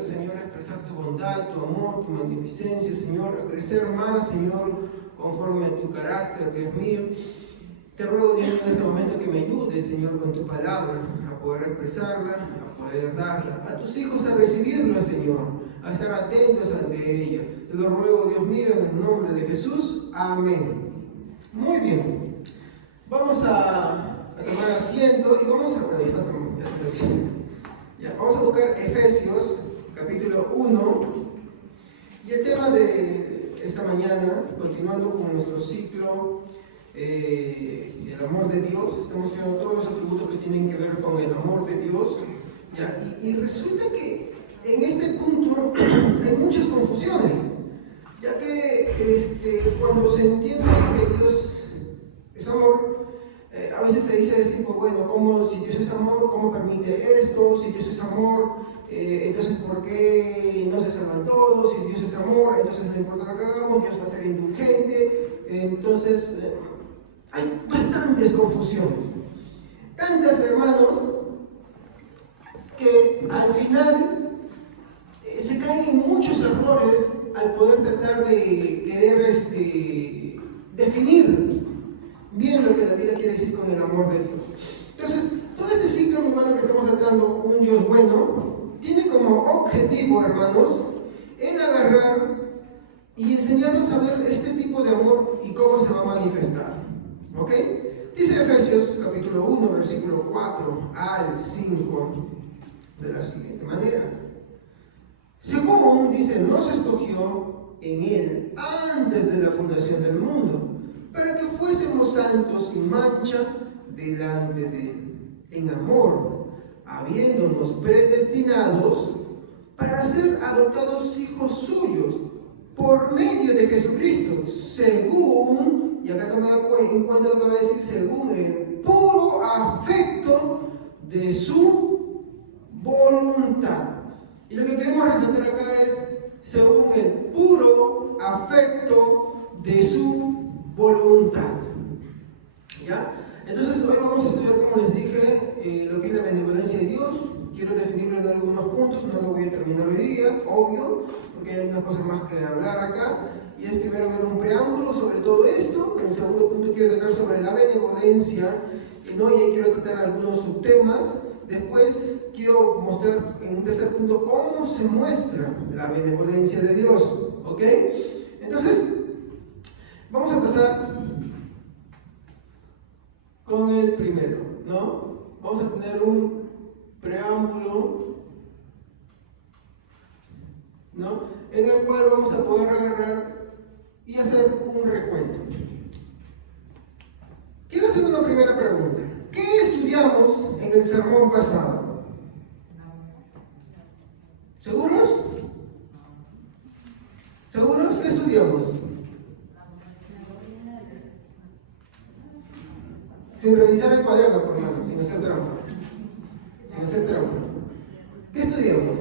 poder, Señor, expresar tu bondad, tu amor, tu magnificencia, Señor, a crecer más, Señor, conforme a tu carácter, Dios mío. Te ruego, Dios, en este momento que me ayudes, Señor, con tu palabra, a poder expresarla, a poder darla a tus hijos, a recibirla, Señor, a estar atentos ante ella. Te lo ruego, Dios mío, en el nombre de Jesús. Amén. Muy bien. Vamos a tomar asiento y vamos a... Bueno, vamos a tocar Efesios, capítulo 1. Y el tema de esta mañana, continuando con nuestro ciclo, el amor de Dios, estamos viendo todos los atributos que tienen que ver con el amor de Dios, ¿ya? Y resulta que en este punto hay muchas confusiones, ya que cuando se entiende que Dios es amor, a veces se dice así, pues bueno, ¿cómo, si Dios es amor, cómo permite esto? Si Dios es amor, entonces ¿por qué no se salvan todos? Si Dios es amor, entonces no importa lo que hagamos, Dios va a ser indulgente. Entonces hay bastantes confusiones, tantas, hermanos, que al final se caen en muchos errores al poder tratar de querer definir bien lo que la Biblia quiere decir con el amor de Dios. Entonces, todo este ciclo, hermano, que estamos tratando, un Dios bueno, tiene como objetivo, hermanos, el agarrar y enseñarnos a ver este tipo de amor y cómo se va a manifestar. ¿Ok? Dice Efesios capítulo 1, versículo 4 al 5 de la siguiente manera. Según, dice, nos escogió en Él antes de la fundación del mundo, para que fuésemos santos sin mancha delante de Él, en amor, habiéndonos predestinados para ser adoptados hijos suyos por medio de Jesucristo, según, y acá toma en cuenta lo que va a decir, según el puro afecto de su voluntad. Y lo que queremos resaltar acá es, según el puro afecto de su voluntad. ¿Ya? Entonces hoy vamos a estudiar, como les dije, lo que es la benevolencia de Dios. Quiero definirlo en algunos puntos, no lo voy a terminar hoy día, obvio, porque hay unas cosas más que hablar acá. Y es primero ver un preámbulo sobre todo esto. En el segundo punto quiero tratar sobre la benevolencia, ¿no? Y ahí quiero tratar algunos subtemas. Después quiero mostrar en un tercer punto cómo se muestra la benevolencia de Dios. ¿Ok? Entonces, vamos a empezar con el primero, ¿no? Vamos a tener un preámbulo, ¿no? En el cual vamos a poder agarrar y hacer un recuento. Quiero hacer una primera pregunta. ¿Qué estudiamos en el sermón pasado? ¿Seguros? ¿Seguros? ¿Qué estudiamos? Sin revisar el cuaderno, por favor, sin hacer trampa. Sin hacer trampa. ¿Qué estudiamos?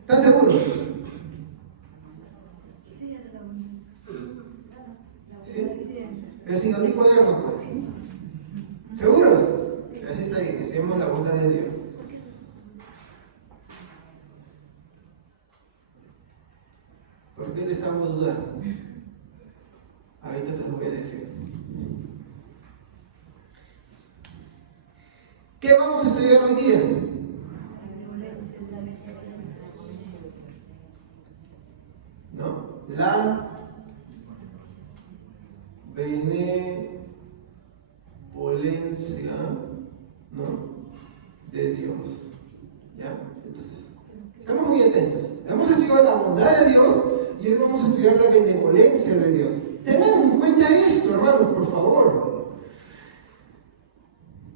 ¿Están seguros? ¿Sí? Pero sin abrir cuaderno, pues. ¿Seguros? Así está bien, estudiamos la voluntad de Dios. ¿Por qué les hago dudar? Ahorita se los voy a decir. ¿Qué vamos a estudiar hoy día? ¿No? La benevolencia, ¿no? De Dios. ¿Ya? Entonces, estamos muy atentos. Hemos estudiado la bondad de Dios y hoy vamos a estudiar la benevolencia de Dios. Tengan en cuenta esto, hermanos, por favor.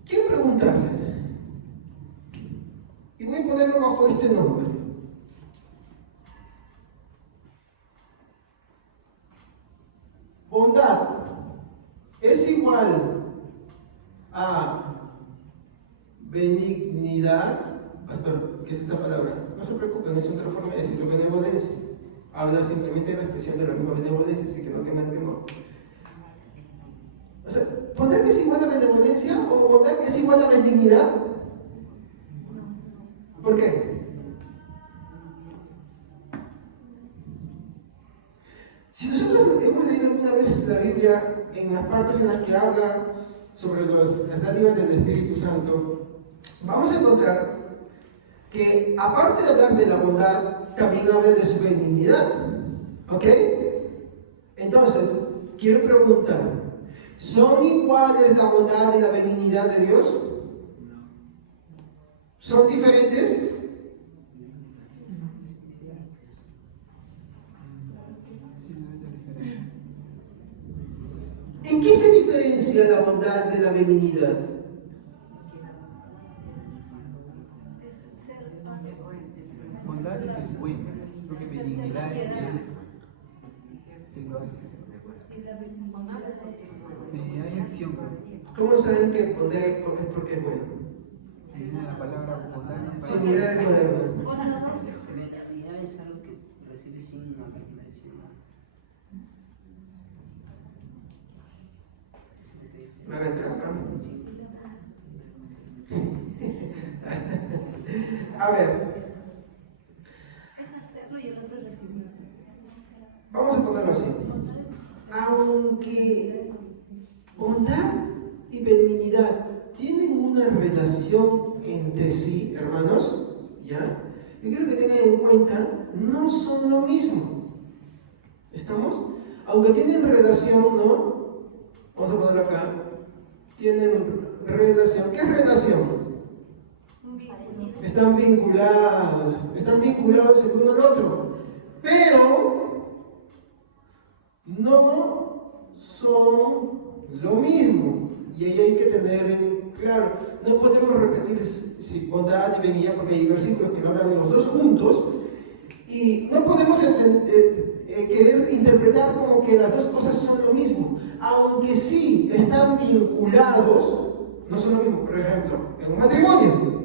Quiero preguntarles, y voy a ponerlo bajo este nombre. Bondad es igual a benignidad. Pastor, ¿qué es esa palabra? No se preocupen, es otra forma de decirlo, benevolencia. Habla simplemente de la expresión de la misma benevolencia, así que no tengan temor. O sea, ¿bondad es igual a benevolencia o bondad es igual a benignidad? ¿Por qué? Si nosotros hemos leído alguna vez la Biblia en las partes en las que habla sobre las dádivas del Espíritu Santo, vamos a encontrar que aparte de hablar de la bondad, también habla de su benignidad. ¿Ok? Entonces, quiero preguntar, ¿son iguales la bondad y la benignidad de Dios? ¿Son diferentes? ¿En qué se diferencia la bondad de la benignidad? Bondad es buena, porque benignidad es hay acción. ¿Cómo saben que bondad es porque es bueno? La palabra bondad Sin mirar el cuaderno. Benignidad es algo que recibes sin una remuneración. Me hagan trampa. A ver. Es hacerlo y el otro recibir. Vamos a ponerlo así. Aunque bondad y benignidad tienen una relación entre sí, hermanos, ¿ya? Yo quiero que tengan en cuenta, no son lo mismo. ¿Estamos? Aunque tienen relación, ¿no? Vamos a ponerlo acá. Tienen relación. ¿Qué es relación? Están vinculados el uno al otro, pero no son lo mismo, y ahí hay que tener en claro. No podemos repetir si bondad y benignidad, porque hay versículos que no hablan de los dos juntos, y no podemos querer interpretar como que las dos cosas son lo mismo, aunque sí están vinculados, no son lo mismo. Por ejemplo, en un matrimonio,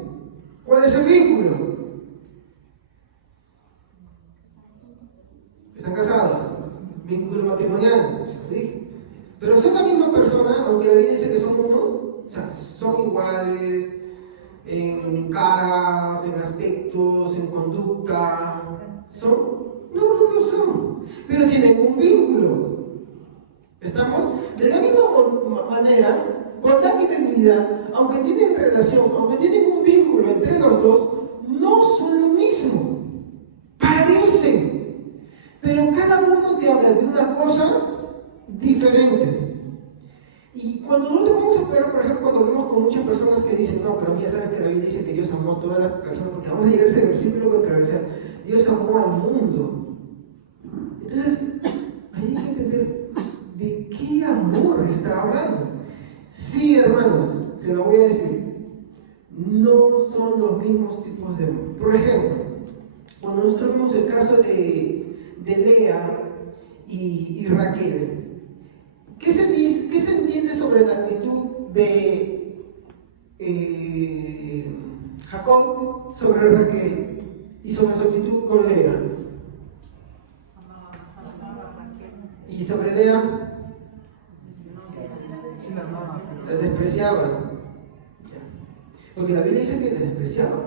¿cuál es el vínculo? Están casados, vínculo matrimonial, se dije. Pero son la misma persona, aunque la Biblia dice que son unos, o sea, son iguales en caras, en aspectos, en conducta. ¿Son? No son. Pero tienen un vínculo. ¿Estamos? De la misma manera, bondad y benignidad, aunque tienen relación, aunque tienen un vínculo entre los dos, no son lo mismo. Parecen, pero cada uno te habla de una cosa diferente. Y cuando nosotros vamos a ver, por ejemplo, cuando vemos con muchas personas que dicen, no, pero ya sabes que David dice que Dios amó a todas las personas, porque vamos a llegar a ese versículo controversial, Dios amó al mundo. Entonces, hay que entender de qué amor está hablando. Sí, hermanos, se lo voy a decir, no son los mismos tipos de amor. Por ejemplo, cuando nosotros vemos el caso de Lea y Raquel, ¿qué se entiende sobre la actitud de Jacob sobre Raquel y sobre su actitud con Lea? Y sobre Lea, la despreciaban. Porque la Biblia dice que la despreciaban.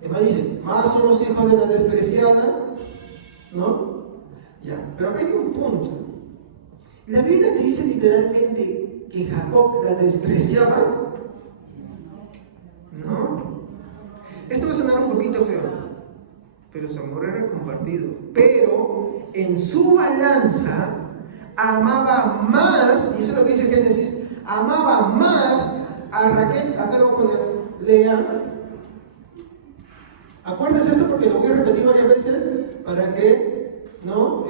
Además dice, más son los hijos de la despreciada, ¿no? Ya, pero acá hay un punto. La Biblia te dice literalmente que Jacob la despreciaba, ¿no? Esto va a sonar un poquito feo, pero su amor era compartido. Pero en su balanza amaba más, y eso es lo que dice Génesis, amaba más a Raquel. Acá lo voy a poner, Lea. Acuérdense esto porque lo voy a repetir varias veces para que, ¿no?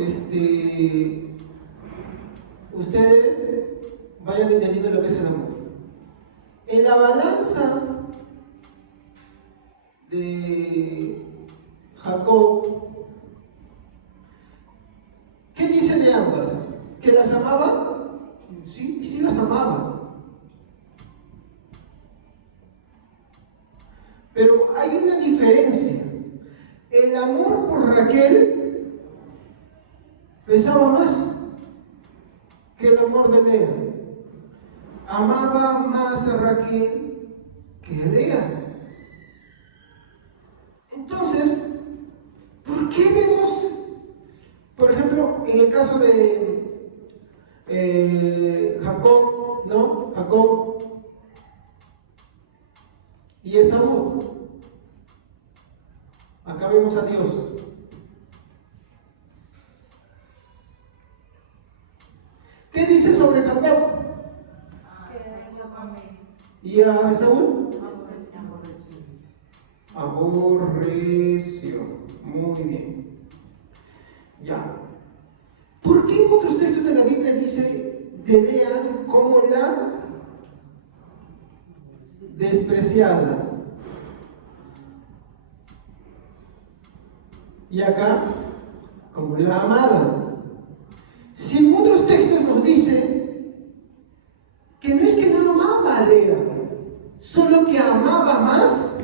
Ustedes vayan entendiendo lo que es el amor. En la balanza de Jacob, ¿qué dice de ambas? ¿Que las amaba? Sí las amaba. Pero hay una diferencia. El amor por Raquel pesaba más que el amor de Lea. Amaba más a Raquel que a Lea. Entonces, ¿por qué vemos, por ejemplo, en el caso de Jacob, ¿no? Jacob y Esaú. Acá vemos a Dios. ¿Qué dice sobre Jacob? ¿Y a Esaú? Aborreció. Muy bien. Ya. ¿Por qué en otros textos de la Biblia dice de Lea como la despreciada? Y acá como la amada. Si en otros textos nos dice que no es que no amaba a Lea, solo que amaba más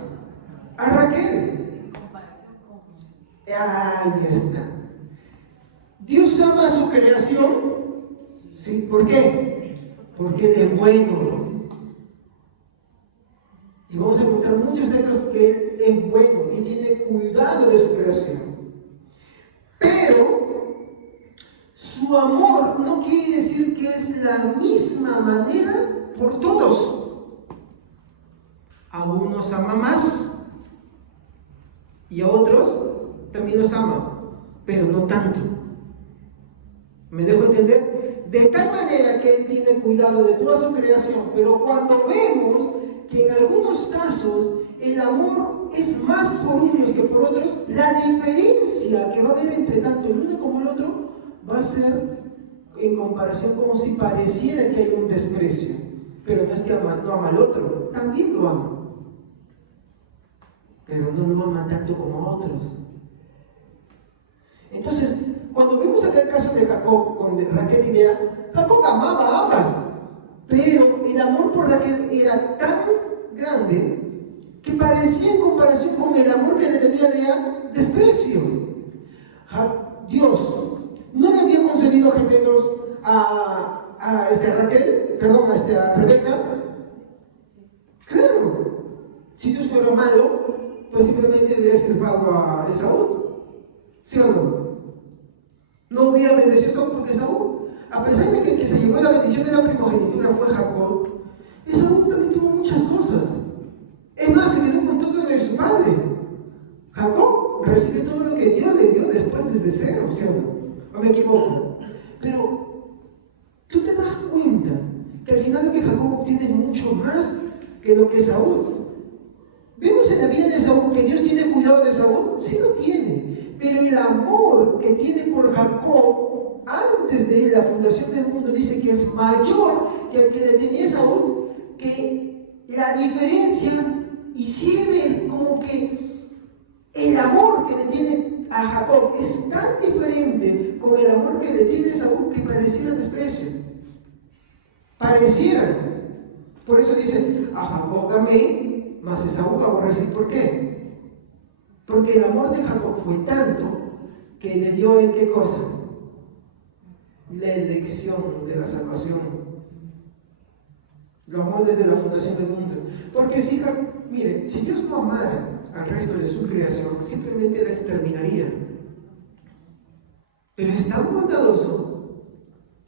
a Raquel. Ahí está. Dios ama a su creación. ¿Sí? ¿Por qué? Porque Él es bueno. Y vamos a encontrar muchos textos que Él es bueno y tiene cuidado de su creación. Pero su amor no quiere decir que es la misma manera por todos. A unos ama más y a otros también los ama, pero no tanto. ¿Me dejo entender? De tal manera que Él tiene cuidado de toda su creación, pero cuando vemos que en algunos casos el amor es más por unos que por otros, la diferencia que va a haber entre tanto el uno como el otro va a ser en comparación como si pareciera que hay un desprecio. Pero no es que no ama al otro, también lo ama, pero no lo ama tanto como a otros. Entonces, cuando vemos acá el caso de Jacob con Raquel y Lea, Jacob amaba a ambas, pero el amor por Raquel era tan grande que parecía en comparación con el amor que le tenía Lea desprecio. Dios no le había concedido gemelos a Raquel, perdón, a Rebeca. Claro, si Dios fuera malo, pues simplemente hubiera estirpado a Esaú, ¿sí o no? No hubiera bendecido a Esaú porque Esaú, a pesar de que el que se llevó la bendición de la primogenitura fue Jacob, Esaú también tuvo muchas cosas. Es más, se quedó con todo lo de su padre. Jacob recibió todo lo que Dios le dio después desde cero, ¿sí o no? ¿O me equivoco? Pero tú te das cuenta que al final lo que Jacob obtiene es mucho más que lo que Esaú. Vemos en la vida de Esaú que Dios tiene cuidado de Esaú, sí lo tiene, pero el amor que tiene por Jacob antes de la fundación del mundo dice que es mayor que el que le tenía Esaú, que la diferencia y sirve como que el amor que le tiene a Jacob es tan diferente con el amor que le tiene Esaú que pareciera desprecio. Pareciera. Por eso dice, a Jacob amé, mas Esaú aborrecí. ¿Por qué? Porque el amor de Jacob fue tanto que le dio en qué cosa? La elección de la salvación. Lo amó desde la fundación del mundo. Porque si Dios no amara al resto de su creación, simplemente la exterminaría. Pero es tan bondadoso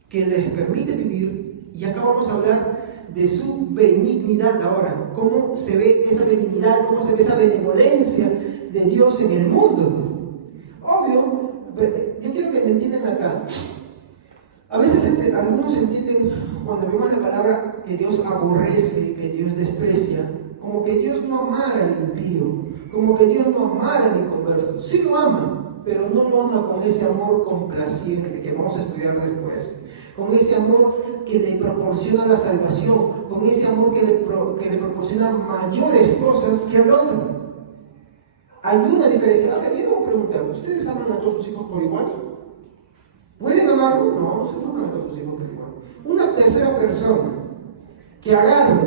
que les permite vivir, y acá vamos a hablar de su benignidad ahora, cómo se ve esa benignidad, cómo se ve esa benevolencia de Dios en el mundo. Obvio, yo quiero que me entiendan acá. A veces algunos entienden cuando vemos la palabra que Dios aborrece, que Dios desprecia, como que Dios no amara al impío, como que Dios no amara al inconverso. Sí lo ama, pero no lo ama con ese amor complaciente que vamos a estudiar después, con ese amor que le proporciona la salvación, con ese amor que le proporciona mayores cosas que al otro. Hay una diferencia. A ver, yo voy a preguntar, ¿ustedes aman a todos sus hijos por igual? ¿Pueden amarlo? No, se aman a todos sus hijos por igual. Una tercera persona que agarra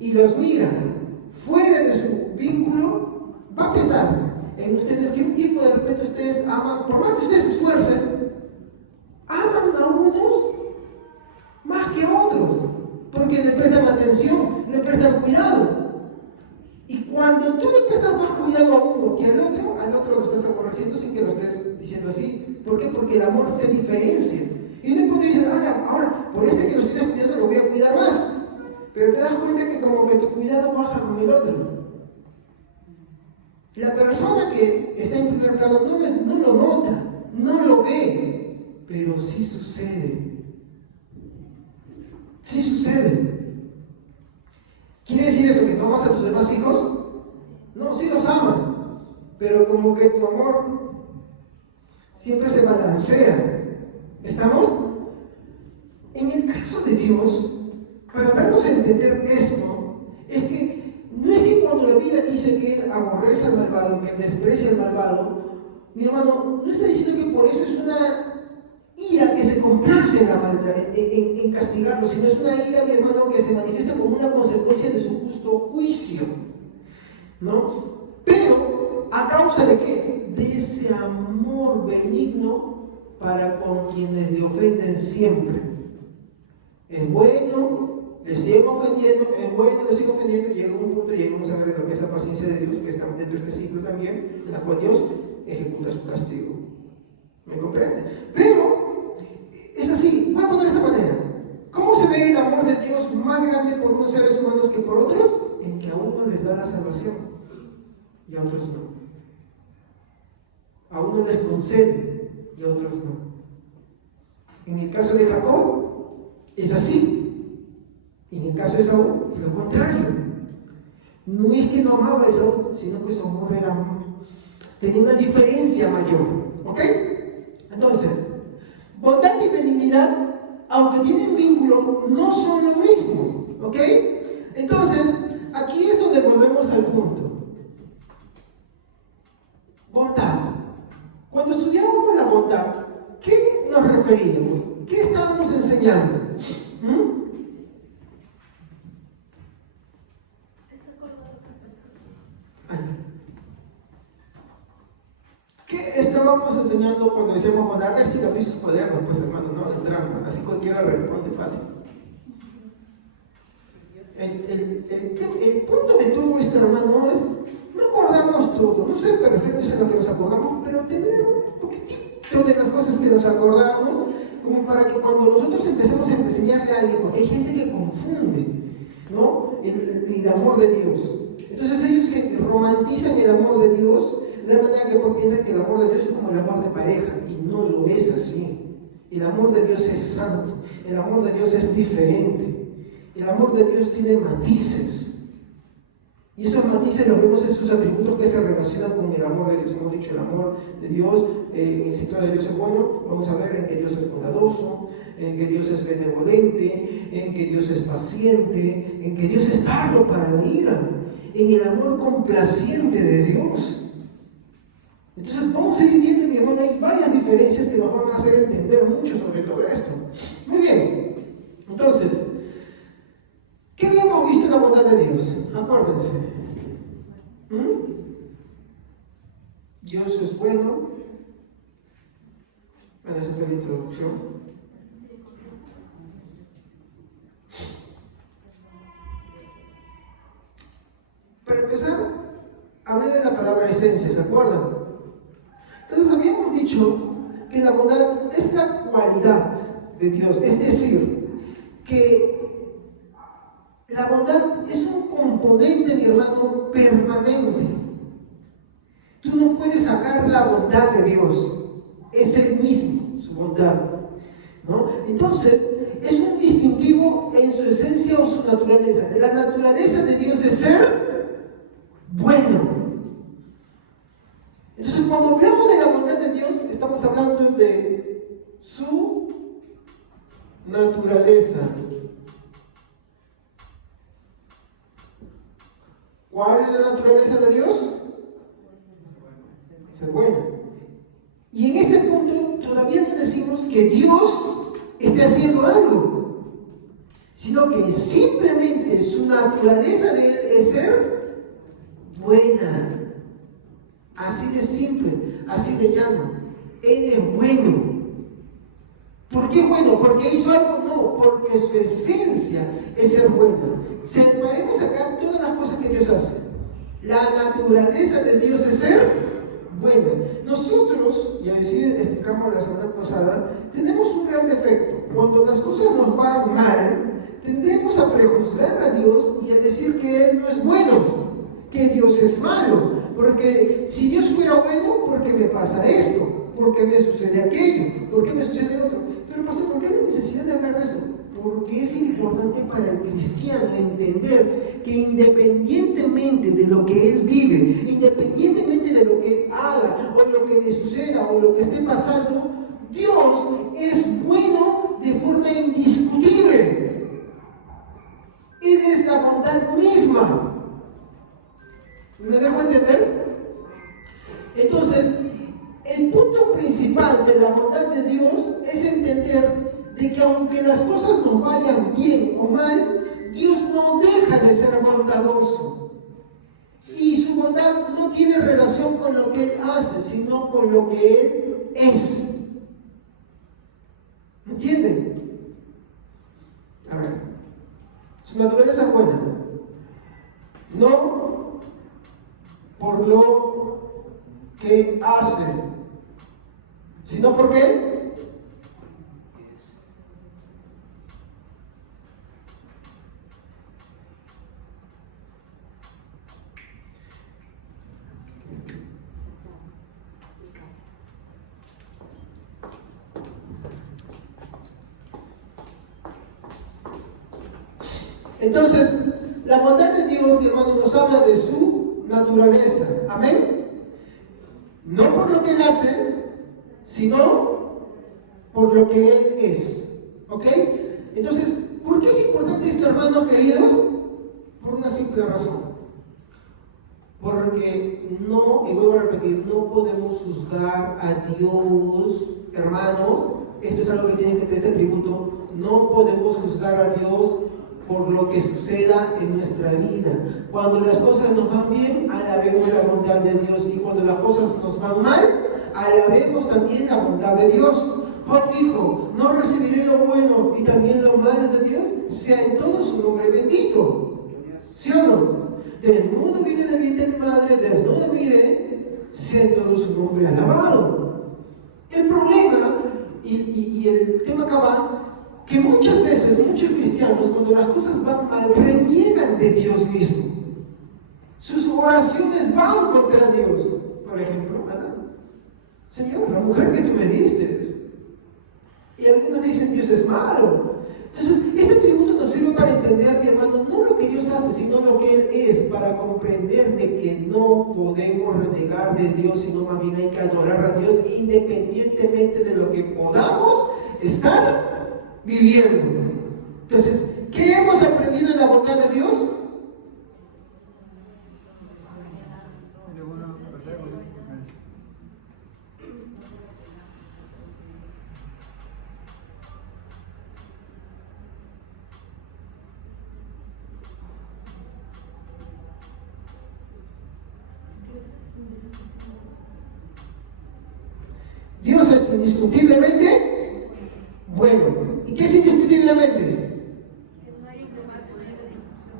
y los mira fuera de su vínculo, va a pesar en ustedes que un tiempo de repente ustedes aman, por más que ustedes se esfuercen, aman a unos más que a otros, porque le prestan atención, le prestan cuidado. Y cuando tú le prestas más cuidado a uno que al otro lo estás aborreciendo sin que lo estés diciendo así, ¿Por qué? Porque el amor se diferencia. Y uno puede decir, ahora, por este que lo estoy cuidando, lo voy a cuidar más. Pero te das cuenta que como que tu cuidado baja con el otro. La persona que está en primer plano no lo nota, no lo ve, pero sí sucede. Sí sucede. ¿Quiere decir eso que no amas a tus demás hijos? No, sí los amas, pero como que tu amor siempre se balancea. ¿Estamos? En el caso de Dios, para darnos a entender esto, es que no es que cuando la Biblia dice que Él aborrece al malvado, que Él desprecia al malvado, mi hermano, no está diciendo que por eso es una ira que se complace en la maldad, en castigarlo, sino es una ira, mi hermano, que se manifiesta como una consecuencia de su justo juicio, ¿no? Pero, ¿a causa de qué? De ese amor benigno para con quienes le ofenden siempre. Es bueno, le siguen ofendiendo, es bueno, le siguen ofendiendo, y llega un punto, y llegamos a ver lo que es la paciencia de Dios, que está dentro de este ciclo también, en la cual Dios ejecuta su castigo. ¿Me comprende? Pero, es así, voy a poner de esta manera. ¿Cómo se ve el amor de Dios más grande por unos seres humanos que por otros? En que a uno les da la salvación y a otros no. A uno les concede y a otros no. En el caso de Jacob, es así. Y en el caso de Esaú, lo contrario. No es que no amaba a Esaú, sino que su amor tenía una diferencia mayor. ¿Ok? Entonces, bondad y benignidad, aunque tienen vínculo, no son lo mismo. ¿Ok? Entonces, aquí es donde volvemos al punto. Bondad. Cuando estudiábamos la bondad, ¿qué nos referíamos? ¿Qué estábamos enseñando? ¿Qué estábamos enseñando cuando decíamos bondad? A ver si abrí sus cuadernos, pues hermano, no en trampa, así cualquiera responde fácil. El punto de todo esto, hermano, es no acordarnos todo, no ser perfectos en lo que nos acordamos, pero tener un poquitito de las cosas que nos acordamos, como para que cuando nosotros empecemos a enseñarle a alguien, porque hay gente que confunde, ¿no? el amor de Dios. Entonces ellos que romantizan el amor de Dios, de la manera que piensan que el amor de Dios es como el amor de pareja, y no lo es así. El amor de Dios es santo, el amor de Dios es diferente. El amor de Dios tiene matices. Y esos matices los vemos en sus atributos que se relacionan con el amor de Dios. Hemos dicho el amor de Dios, en el ciclo de Dios es bueno. Vamos a ver en que Dios es bondadoso, en que Dios es benevolente, en que Dios es paciente, en que Dios es tardo para la ira, en el amor complaciente de Dios. Entonces vamos a ir viendo, mi hermano, hay varias diferencias que nos van a hacer entender mucho sobre todo esto. Muy bien, entonces, ¿qué habíamos visto en la bondad de Dios? Acuérdense. Dios es bueno. Bueno, esa es la introducción. Para empezar, hablé de la palabra esencia, ¿se acuerdan? Entonces habíamos dicho que la bondad es la cualidad de Dios, es decir, que la bondad es un componente, mi hermano, permanente. Tú no puedes sacar la bondad de Dios, es Él mismo, su bondad, ¿no? Entonces, es un distintivo en su esencia o su naturaleza. La naturaleza de Dios es ser bueno. Entonces, cuando hablamos de la bondad de Dios, estamos hablando de su naturaleza. ¿Cuál es la naturaleza de Dios? Ser bueno. Y en este punto todavía no decimos que Dios esté haciendo algo, sino que simplemente su naturaleza de Él es ser buena. Así de simple, así de llano. Él es bueno. ¿Por qué bueno? ¿Porque hizo algo? No, porque su esencia es ser bueno. Separemos acá todas las cosas que Dios hace. La naturaleza de Dios es ser buena. Nosotros, y así explicamos la semana pasada, tenemos un gran defecto. Cuando las cosas nos van mal, tendemos a prejuzgar a Dios y a decir que Él no es bueno, que Dios es malo. Porque si Dios fuera bueno, ¿por qué me pasa esto? ¿Por qué me sucede aquello? ¿Por qué me sucede otro? Pero pastor, ¿por qué hay necesidad de hablar de esto? Porque es importante para el cristiano entender que independientemente de lo que él vive, independientemente de lo que haga, o lo que le suceda, o lo que esté pasando, Dios es bueno de forma indiscutible. Él es la bondad misma. ¿Me dejo entender? Entonces, el punto principal de la bondad de Dios es entender de que aunque las cosas nos vayan bien o mal, Dios no deja de ser bondadoso. Y su bondad no tiene relación con lo que Él hace, sino con lo que Él es. ¿Me entienden? A ver, su naturaleza es buena. No por lo que hace, sino por qué. Entonces, la bondad de Dios, mi hermano, nos habla de su naturaleza. Amén. No por lo que Él hace, sino por lo que Él es. ¿Ok? Entonces, ¿por qué es importante esto, hermanos queridos? Por una simple razón. Porque no, y vuelvo a repetir, no podemos juzgar a Dios, hermanos. Esto es algo que tiene que tener este tributo. No podemos juzgar a Dios por lo que suceda en nuestra vida. Cuando las cosas nos van bien, alabemos la bondad de Dios, y cuando las cosas nos van mal, alabemos también la bondad de Dios. Job dijo: no recibiré lo bueno y también lo malo de Dios, sea en todo su nombre bendito. ¿Sí o no? Desnudo vine de vientre de mi madre, desnudo miré, sea en todo su nombre alabado. El problema y el tema acaba que muchas veces, muchos cristianos, cuando las cosas van mal, reniegan de Dios mismo. Sus oraciones van contra Dios. Por ejemplo, ¿verdad? Señor, la mujer que tú me diste. Y algunos dicen: Dios es malo. Entonces, este tributo nos sirve para entender, mi hermano, no lo que Dios hace, sino lo que Él es, para comprender de que no podemos renegar de Dios, sino más bien hay que adorar a Dios independientemente de lo que podamos estar viviendo. Entonces, ¿qué hemos aprendido en la bondad de Dios? Dios es indiscutiblemente bueno. ¿Y qué es indiscutiblemente?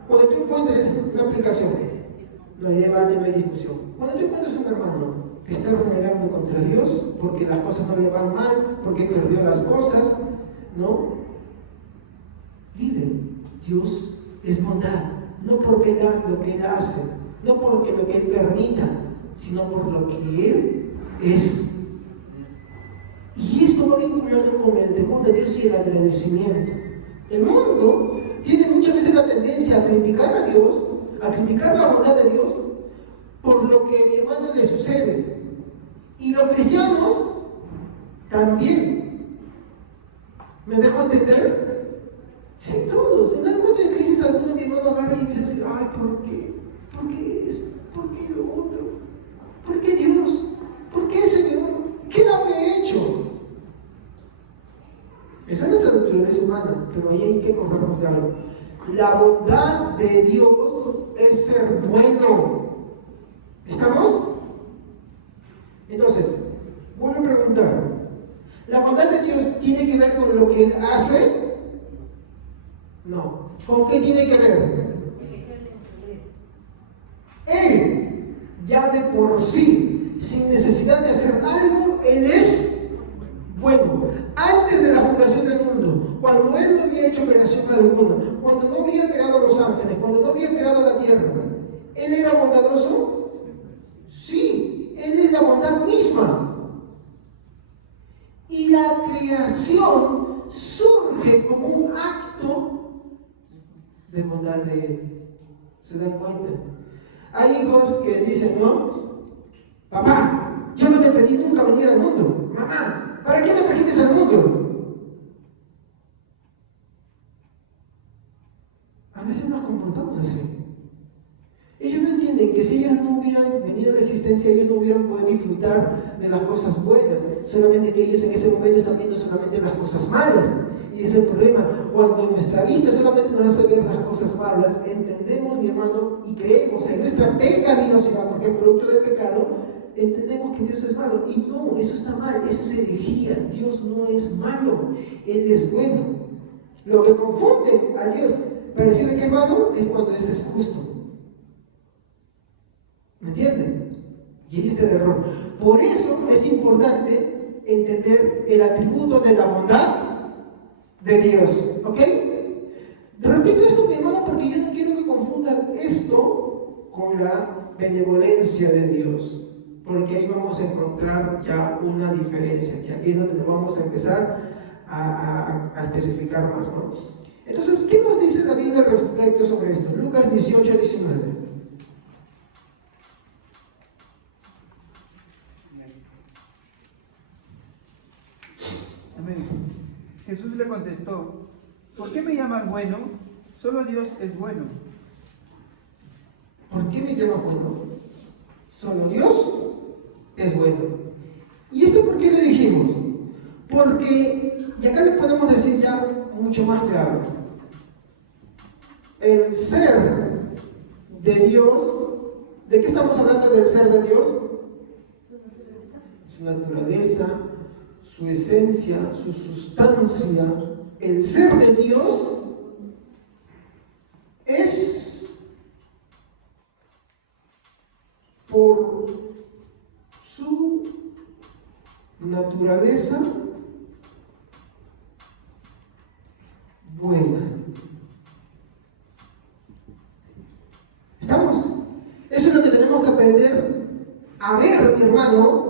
Cuando tú encuentres una aplicación, no hay debate, no hay discusión. Cuando tú encuentres un hermano que está renegando contra Dios porque las cosas no le van mal, porque perdió las cosas, ¿no? Dile: Dios es bondad, no porque lo que Él hace, no porque lo que Él permita, sino por lo que Él es. Y esto va vinculado con el temor de Dios y el agradecimiento. El mundo tiene muchas veces la tendencia a criticar a Dios, a criticar la bondad de Dios por lo que, mi hermano, le sucede. Y los cristianos también. ¿Me dejo entender? Sí, todos. En algún momento de crisis, alguno, mi hermano, agarra y empieza a decir: ay, ¿por qué? ¿Por qué esto? ¿Por qué lo otro? ¿Por qué Dios? ¿Por qué Señor? ¿Qué le habré hecho? Esa es nuestra naturaleza humana, pero ahí hay que acordarnos de algo. La bondad de Dios es ser bueno. ¿Estamos? Entonces, vuelvo a preguntar: ¿la bondad de Dios tiene que ver con lo que Él hace? No. ¿Con qué tiene que ver? Él ya ya de por sí, sin necesidad de hacer algo, Él es bueno. Antes de la fundación del mundo, cuando Él no había hecho creación alguna, cuando no había creado los ángeles, cuando no había creado la tierra, ¿Él era bondadoso? Sí, Él es la bondad misma. Y la creación surge como un acto de bondad de Él. ¿Se dan cuenta? Hay hijos que dicen, ¿no? Papá, yo no te pedí nunca venir al mundo. Mamá, ¿para qué me trajiste al mundo? A veces nos comportamos así. Ellos no entienden que si ellos no hubieran venido a la existencia, ellos no hubieran podido disfrutar de las cosas buenas, solamente que ellos en ese momento están viendo solamente las cosas malas. Y ese es el problema. Cuando nuestra vista solamente nos hace ver las cosas malas, entendemos, mi hermano, y creemos en nuestra pecaminosidad, porque es producto del pecado, entendemos que Dios es malo. Y no, eso está mal, eso es herejía. Dios no es malo, Él es bueno. Lo que confunde a Dios para decirle que es malo es cuando ese es justo. ¿Me entienden? Y ahí está el error. Por eso es importante entender el atributo de la bondad de Dios. ¿Ok? Repito esto, mi hermano, porque yo no quiero que confundan esto con la benevolencia de Dios. Porque ahí vamos a encontrar ya una diferencia, que aquí es donde vamos a empezar a especificar más, ¿no? Entonces, ¿qué nos dice la Biblia al respecto sobre esto? Lucas 18, 19. Amén. Jesús le contestó, ¿por qué me llaman bueno? Solo Dios es bueno. ¿Por qué me llaman bueno? Solo Dios es bueno. ¿Y esto por qué lo dijimos? Porque, y acá le podemos decir ya mucho más claro, el ser de Dios, ¿de qué estamos hablando del ser de Dios? Su naturaleza, su esencia, su sustancia. El ser de Dios es por su naturaleza buena. ¿Estamos? Eso es lo que tenemos que aprender a ver, mi hermano,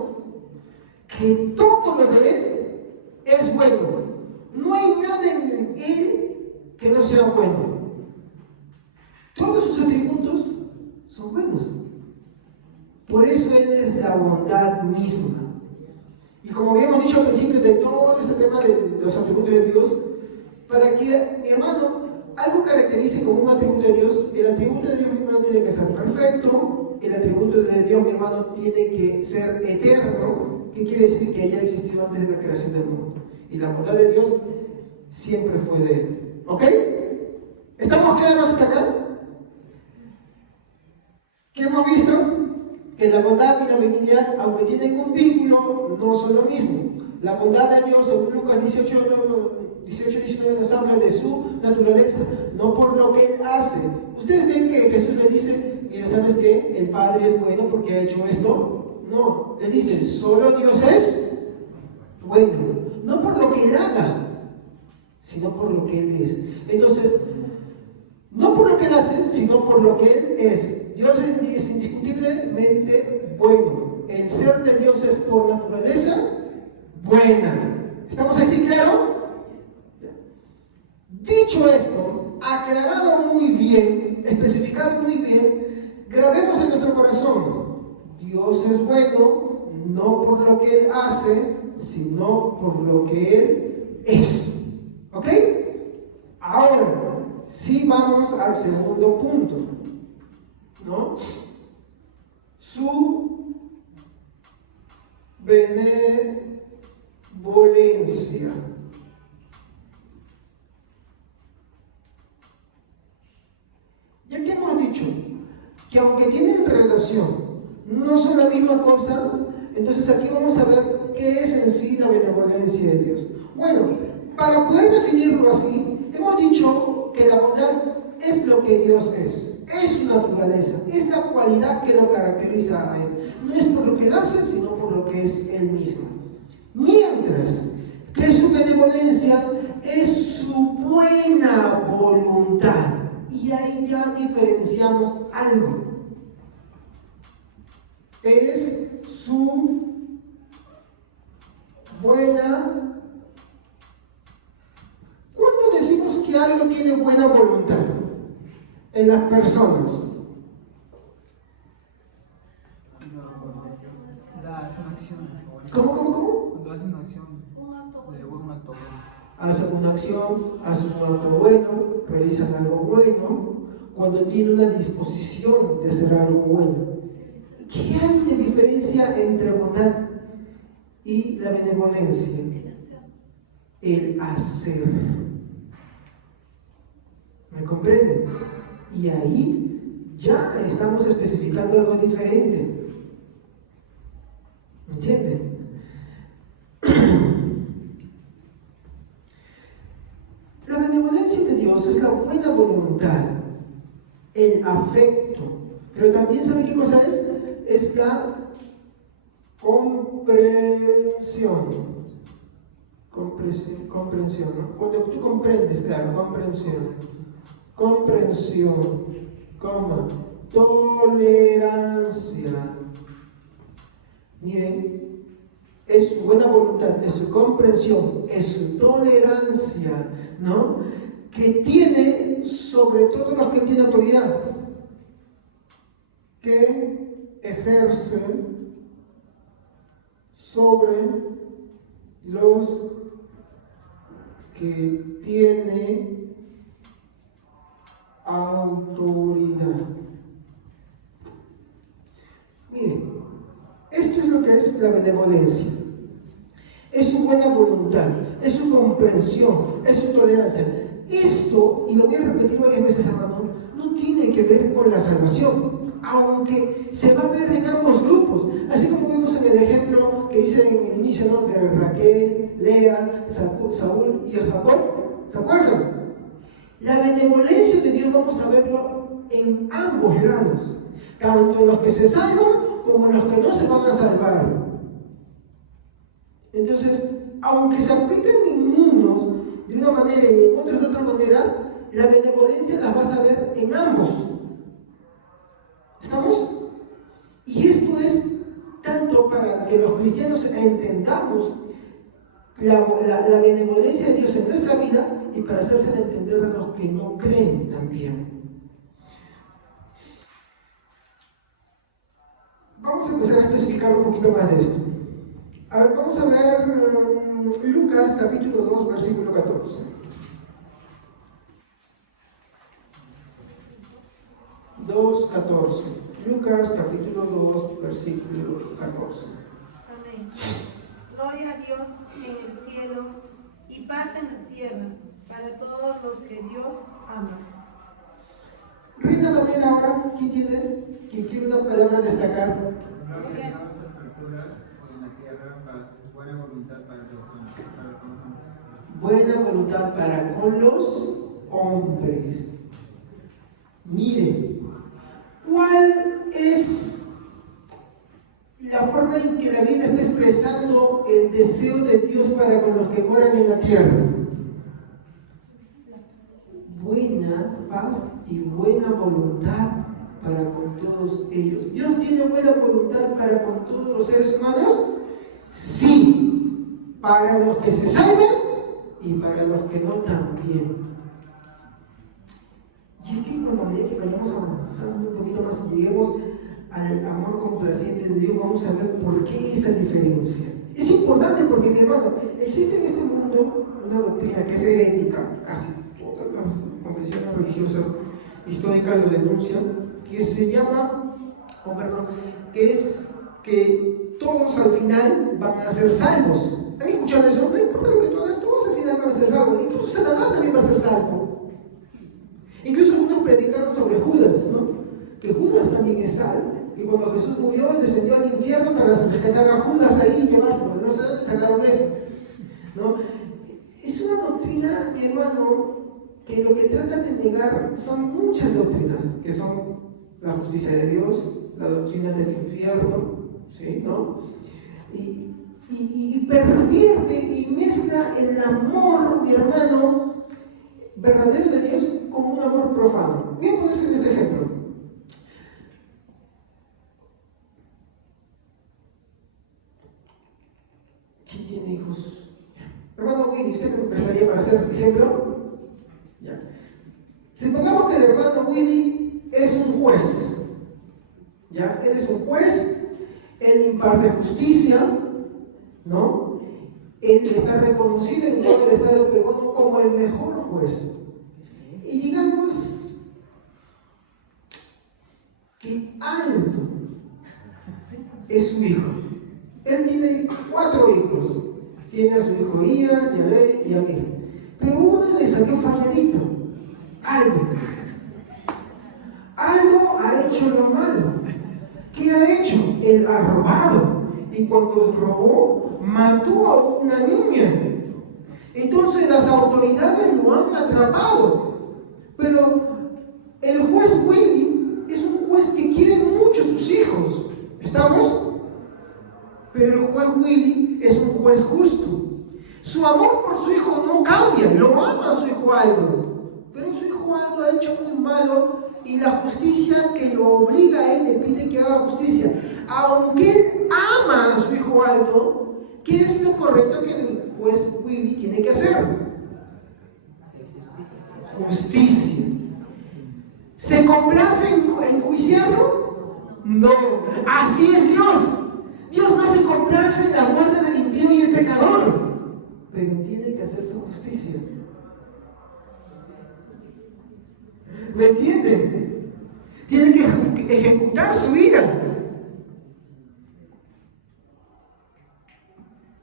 que todo lo de Él es bueno. No hay nada en Él que no sea bueno. Todos sus atributos son buenos. Por eso Él es la bondad misma. Y como habíamos dicho al principio de todo este tema de los atributos de Dios, para que, mi hermano, algo caracterice como un atributo de Dios, el atributo de Dios, mi hermano, tiene que ser perfecto, el atributo de Dios, mi hermano, tiene que ser eterno. ¿Qué quiere decir? Que haya existido antes de la creación del mundo. Y la bondad de Dios siempre fue de Él. ¿Ok? ¿Estamos claros hasta acá? ¿Qué hemos visto? Que la bondad y la benignidad, aunque tienen un vínculo, no son lo mismo. La bondad de Dios, según Lucas 18:19, nos habla de su naturaleza, no por lo que Él hace. Ustedes ven que Jesús le dice, mira, ¿sabes qué? El Padre es bueno porque ha hecho esto. No, le dicen, solo Dios es bueno. No por lo que Él haga, sino por lo que Él es. Entonces, no por lo que Él hace, sino por lo que Él es. Dios es indiscutiblemente bueno. El ser de Dios es por naturaleza buena. ¿Estamos así claro? Dicho esto, aclarado muy bien, especificado muy bien, grabemos en nuestro corazón. Dios es bueno, no por lo que Él hace, sino por lo que Él es. ¿Ok? Ahora, sí vamos al segundo punto, ¿no? Su benevolencia. Ya que hemos dicho que aunque tienen relación, no son la misma cosa, entonces aquí vamos a ver qué es en sí la benevolencia de Dios. Bueno, para poder definirlo así, hemos dicho que la bondad es lo que Dios es. es su naturaleza, es la cualidad que lo caracteriza a Él. No es por lo que Él hace, sino por lo que es Él mismo. Mientras que su benevolencia es su buena voluntad. Y ahí ya diferenciamos algo. Es su buena. ¿Cuándo decimos que algo tiene buena voluntad en las personas? Hace una acción. ¿Cómo? Cuando hace una acción de buen acto. Hace una acción, hace un acto bueno, realizan algo bueno, cuando tiene una disposición de hacer algo bueno. ¿Qué hay de diferencia entre bondad y la benevolencia? El hacer. ¿Me comprenden? Y ahí ya estamos especificando algo diferente. ¿Me entienden? La benevolencia de Dios es la buena voluntad, el afecto, pero también, ¿sabe qué cosa es? Es la comprensión. Comprensión, ¿no? Cuando tú comprendes, claro, comprensión, tolerancia. Miren, es su buena voluntad, es su comprensión, es su tolerancia, ¿no? Que tiene sobre todo los que tienen autoridad, que ejercen sobre los que tienen autoridad. Miren, esto es lo que es la benevolencia. Es su buena voluntad, es su comprensión, es su tolerancia. Esto, y lo voy a repetir varias veces, hermano, no tiene que ver con la salvación, aunque se va a ver en ambos grupos. Así como vemos en el ejemplo que hice en el inicio, ¿no? De Raquel, Lea, Saúl y Jacob. ¿Se acuerdan? La benevolencia de Dios vamos a verlo en ambos lados, tanto en los que se salvan como en los que no se van a salvar. Entonces, aunque se aplican en unos de una manera y en otros de otra manera, la benevolencia la vas a ver en ambos. ¿Estamos? Y esto es tanto para que los cristianos entendamos la benevolencia de Dios en nuestra vida y para hacerse entender a los que no creen también. Vamos a empezar a especificar un poquito más de esto. A ver, vamos a ver Lucas capítulo 2, versículo 14. Lucas capítulo 2, versículo 14. Amén. Gloria a Dios en el cielo y paz en la tierra para todos los que Dios ama. Reina Valera ahora, ¿quién tiene una palabra a destacar? Gloria a las alturas y en la tierra paz, buena voluntad para los hombres. Buena voluntad para con los hombres. Miren, ¿cuál es la forma en que la Biblia está expresando el deseo de Dios para con los que moran en la tierra? Buena paz y buena voluntad para con todos ellos. ¿Dios tiene buena voluntad para con todos los seres humanos? Sí, para los que se salvan y para los que no también. Y es que cuando a medida que vayamos avanzando un poquito más y lleguemos al amor complaciente de Dios, vamos a ver por qué esa diferencia. Es importante porque, mi hermano, existe en este mundo una doctrina que es herética, casi todas las confesiones religiosas históricas lo denuncian, que se llama, que es que todos al final van a ser salvos. ¿Han escuchado eso? No importa lo que tú hagas, todos al final van a ser salvos. Incluso Satanás también va a ser salvo. Incluso algunos predicaron sobre Judas, ¿no? Que Judas también es salvo. Y cuando Jesús murió, descendió al infierno para rescatar a Judas ahí y llevárselo. No sé dónde sacaron eso, ¿no? Es una doctrina, mi hermano, que lo que tratan de negar son muchas doctrinas, que son la justicia de Dios, la doctrina del infierno, ¿sí? ¿No? Y pervierte y mezcla el amor, mi hermano, verdadero de Dios con un amor profano. Voy a ponerse este ejemplo. ¿Quién tiene hijos? Hermano Willy, ¿usted me prestaría para hacer ejemplo? Ya. Supongamos que el hermano Willy es un juez. ¿Ya? Él es un juez, él imparte justicia, ¿no? Él está reconocido en todo el estado peruano como el mejor juez. Y digamos que Aldo es su hijo. Él tiene 4 hijos. Tiene a su hijo Ian, Yalé y Amir. Pero uno le salió falladito. Aldo. Aldo ha hecho lo malo. ¿Qué ha hecho? Él ha robado. Y cuando robó, mató a una niña. Entonces las autoridades lo han atrapado. Pero el juez Willy es un juez que quiere mucho a sus hijos. ¿Estamos? Pero el juez Willy es un juez justo. Su amor por su hijo no cambia, lo ama a su hijo Aldo. Pero su hijo Aldo ha hecho muy malo y la justicia que lo obliga a él le pide que haga justicia. Aunque él ama a su hijo Aldo, ¿qué es lo correcto que el juez Willy tiene que hacer? Justicia. ¿Se complace en enjuiciarlo? No. Así es Dios. Dios no se complace en la muerte del impío y el pecador, pero tiene que hacer su justicia. ¿Me entienden? Tiene que ejecutar su ira.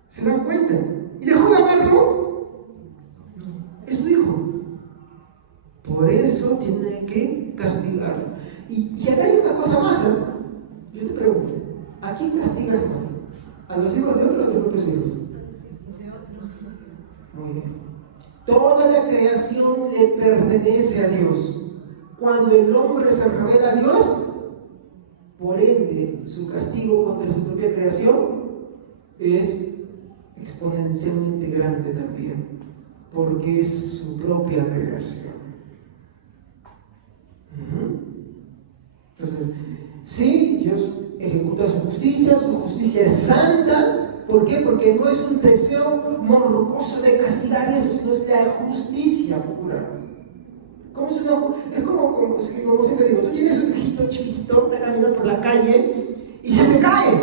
¿Se dan cuenta? ¿Y dejó de amarlo? Es su hijo. Por eso tiene que castigarlo. Y acá hay una cosa más, ¿eh? Yo te pregunto, ¿a quién castigas más? ¿A los hijos de otro o a tus propios hijos? Muy bien. Toda la creación le pertenece a Dios. Cuando el hombre se revela a Dios, por ende, su castigo contra su propia creación es exponencialmente grande también, porque es su propia creación. Entonces, sí, Dios ejecuta su justicia es santa. ¿Por qué? Porque no es un deseo morboso de castigar eso, sino es la justicia pura. Es como siempre digo, tú tienes un hijito chiquitito, está caminando por la calle y se te cae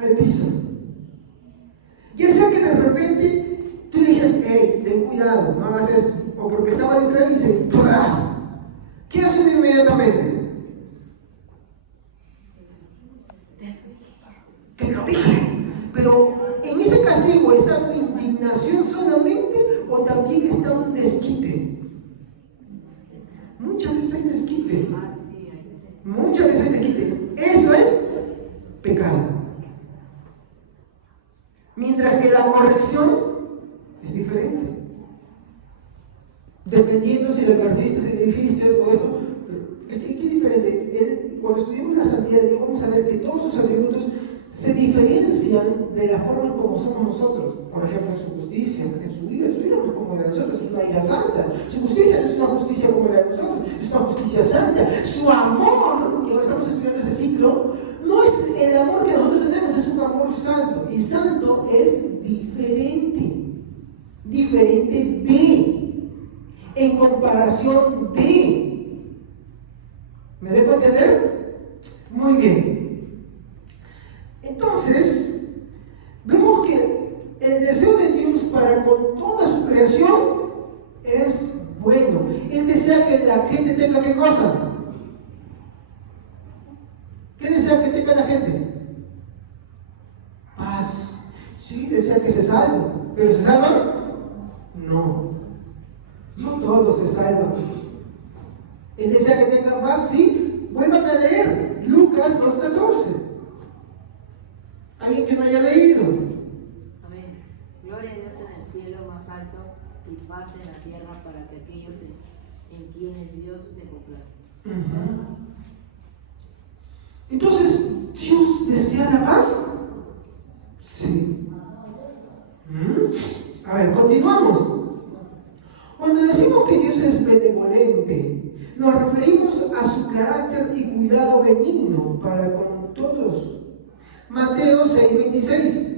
al piso. Ya sea que de repente tú le dices, hey, ten cuidado, no hagas esto, o porque estaba distraído y se ¡plah! ¿Qué hace inmediatamente? Te lo dije. Pero en ese castigo está una indignación solamente o también está un desquite. Muchas veces hay desquite. Muchas veces hay desquite. Eso es pecado. Mientras que la corrección es diferente. Dependiendo si le perdiste, si dijiste o esto. ¿Qué es diferente? Cuando estudiamos la santidad de Dios, vamos a ver que todos sus atributos se diferencian de la forma en como somos nosotros. Por ejemplo, en su justicia, en su ira no es como la de nosotros, es una ira santa. Su justicia no es una justicia como la de nosotros, es una justicia santa. Su amor, que ahora estamos estudiando ese ciclo, no es el amor que nosotros tenemos, es un amor santo. Y santo es diferente. Diferente de, en comparación de. ¿Me dejo entender? Muy bien. Entonces, vemos que el deseo de Dios para con toda su creación es bueno. Él desea que la gente tenga ¿qué cosa? ¿Qué desea que tenga la gente? Paz. Sí, desea que se salven. ¿Pero se salvan? No. No todos se salvan. Él desea que tengan paz, sí. Vuelvan a leer Lucas 2:14. ¿Alguien que no haya leído? Amén. Gloria a Dios en el cielo más alto y paz en la tierra para que aquellos en quienes Dios se complace. Entonces, ¿Dios desea la paz? Sí. A ver, continuamos. Cuando decimos que Dios es benevolente, nos referimos a su carácter y cuidado benigno para con todos. Mateo 6:26.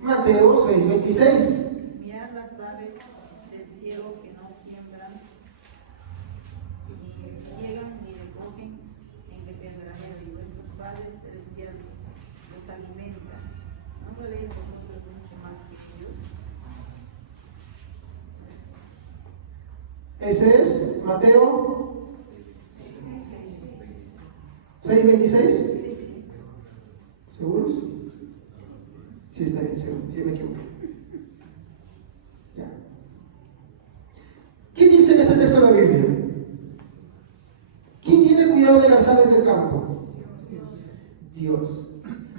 Mateo 6:26. Mirad las aves del cielo que no siembran, ni ciegan, ni recogen en granero, y vuestros padres celestiales los alimentan. ¿No valéis vosotros mucho más que ellos? Ese es Mateo 6:26. ¿Seguros? Sí, está bien, seguro. Sí, me equivoqué. Ya. ¿Qué dice en este texto de la Biblia? ¿Quién tiene cuidado de las aves del campo? Dios.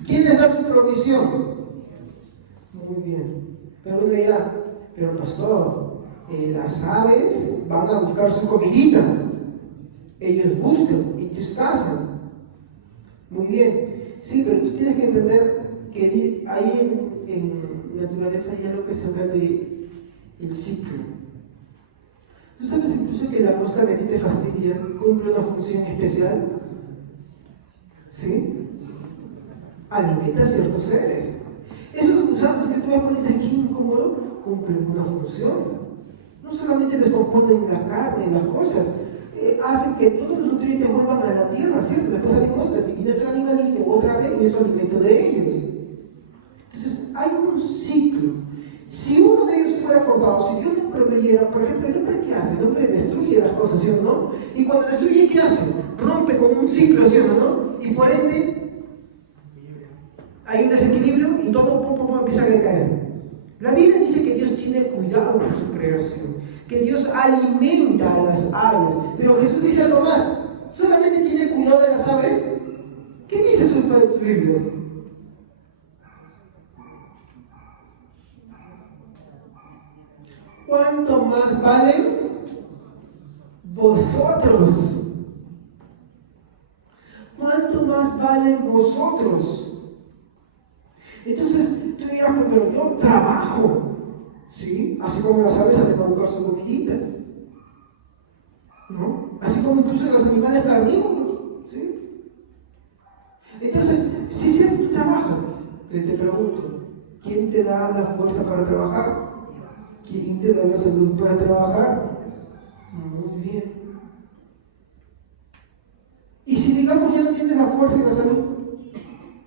¿Quién les da su provisión? Muy bien. Pero uno dirá, pero pastor, las aves van a buscar su comidita. Ellos buscan y ellos cazan. Muy bien. Sí, pero tú tienes que entender que ahí en naturaleza hay algo que se habla de el ciclo. ¿Tú sabes incluso que la mosca que a ti te fastidia cumple una función especial? ¿Sí? Alimenta a ciertos seres. Esos gusanos que tú me pones aquí incómodo cumplen una función. No solamente les componen la carne y las cosas, hacen que todos los nutrientes vuelvan a la tierra, ¿cierto? Después salen moscas y viene otro animalito otra vez y es alimento de ellos. Entonces hay un ciclo. Si uno de ellos fuera cortado, si Dios no proveyera, por ejemplo, ¿el hombre qué hace? El hombre destruye las cosas, ¿sí o no? Y cuando destruye, ¿qué hace? Rompe con un ciclo, ¿sí o no? Y por ende, hay un desequilibrio y todo empieza a caer. La Biblia dice que Dios tiene cuidado por su creación, que Dios alimenta a las aves, pero Jesús dice algo más, ¿solamente tiene cuidado de las aves? ¿Qué dice su Biblia? ¿Cuánto más valen vosotros? ¿Cuánto más valen vosotros? Entonces, tú dirás, pero yo trabajo, ¿sí? Así como las aves salen a buscar su comidita, ¿no? Así como incluso los animales carnívoros, ¿sí? Entonces, si siempre tú trabajas, te pregunto, ¿quién te da la fuerza para trabajar? ¿Quién te da la salud para trabajar? Muy bien. Y si digamos ya no tienes la fuerza y la salud,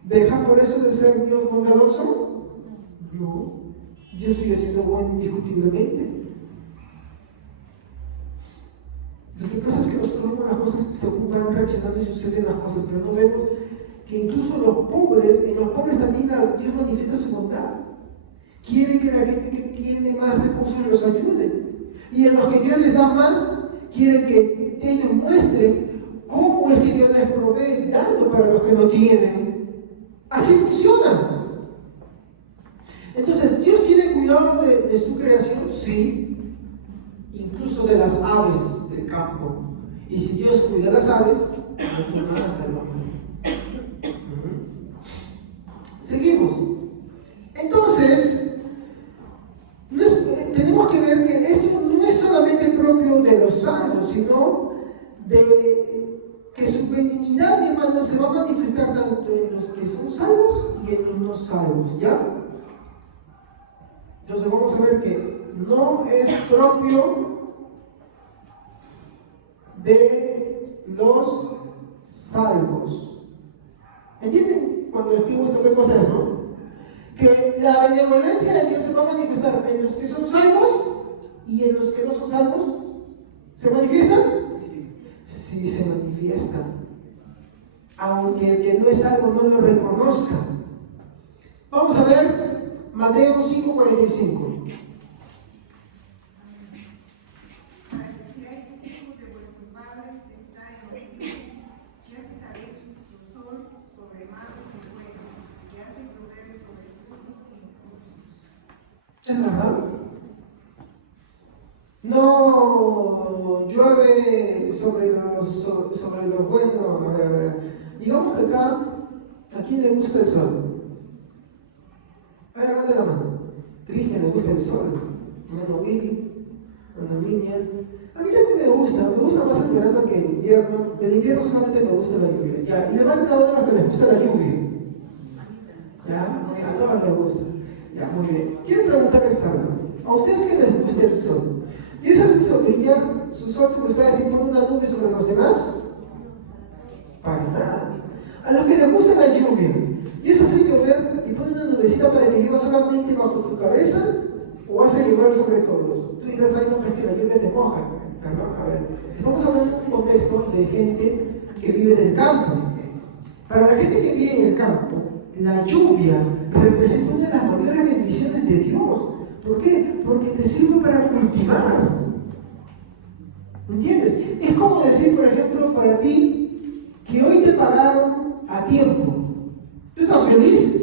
¿deja por eso de ser Dios bondadoso? No. Dios sigue siendo bueno indiscutiblemente. Lo que pasa es que nosotros vemos las cosas que se ocupan reaccionando y suceden las cosas, pero no vemos que incluso en los pobres también Dios manifiesta su bondad. Quiere que la gente que tiene más recursos los ayude. Y en los que Dios les da más, quiere que ellos muestren cómo es que Dios les provee, dando para los que no tienen. Así funciona. Entonces, ¿Dios tiene cuidado de su creación? Sí. Incluso de las aves del campo. Y si Dios cuida las aves, no más al hombre. Seguimos. Entonces, tenemos que ver que esto no es solamente propio de los salvos, sino de que su benignidad, mi hermano, se va a manifestar tanto en los que son salvos y en los no salvos, ¿ya? Entonces vamos a ver que no es propio de los salvos. ¿Entienden? Cuando escribo esto, ¿qué cosa es, no? Que la benevolencia de Dios se va a manifestar en los que son salvos y en los que no son salvos. ¿Se manifiestan? Sí, se manifiestan. Aunque el que no es salvo no lo reconozca. Vamos a ver Mateo 5:45. Para que seáis hijos de vuestro Padre que está en los cielos, que hace salir su sol sobre malos y buenos, que hace llover sobre justos y injustos. ¿Es verdad? No llueve sobre los buenos. A ver. Digamos que acá, ¿a quién le gusta el sol? A ver, levante la mano. Cristian le gusta el sol. Hermano Willy, hermano Minian. A mí también me gusta más el verano que el invierno. Del invierno solamente me gusta la lluvia. Ya, y levanten la mano a los que les gusta la lluvia. Ya, a todos les gusta. Ya, muy bien. Quiero preguntarles algo. ¿A ustedes qué les gusta el sol? ¿Dios hace brillar su sol sobre ustedes y pone una nube sobre los demás? Para nada. A los que les gusta la lluvia, ¿Dios hace llover y pone una nubecita para que llueva solamente bajo tu cabeza? ¿O hace llover sobre todos? Tú dirás, ay, no, porque la lluvia te moja. Perdón, a ver. Estamos hablando de un contexto de gente que vive del campo. Para la gente que vive en el campo, la lluvia representa una de las mayores bendiciones de Dios. ¿Por qué? Porque te sirve para cultivar. ¿Entiendes? Es como decir, por ejemplo, para ti, que hoy te pagaron a tiempo. ¿Tú estás feliz?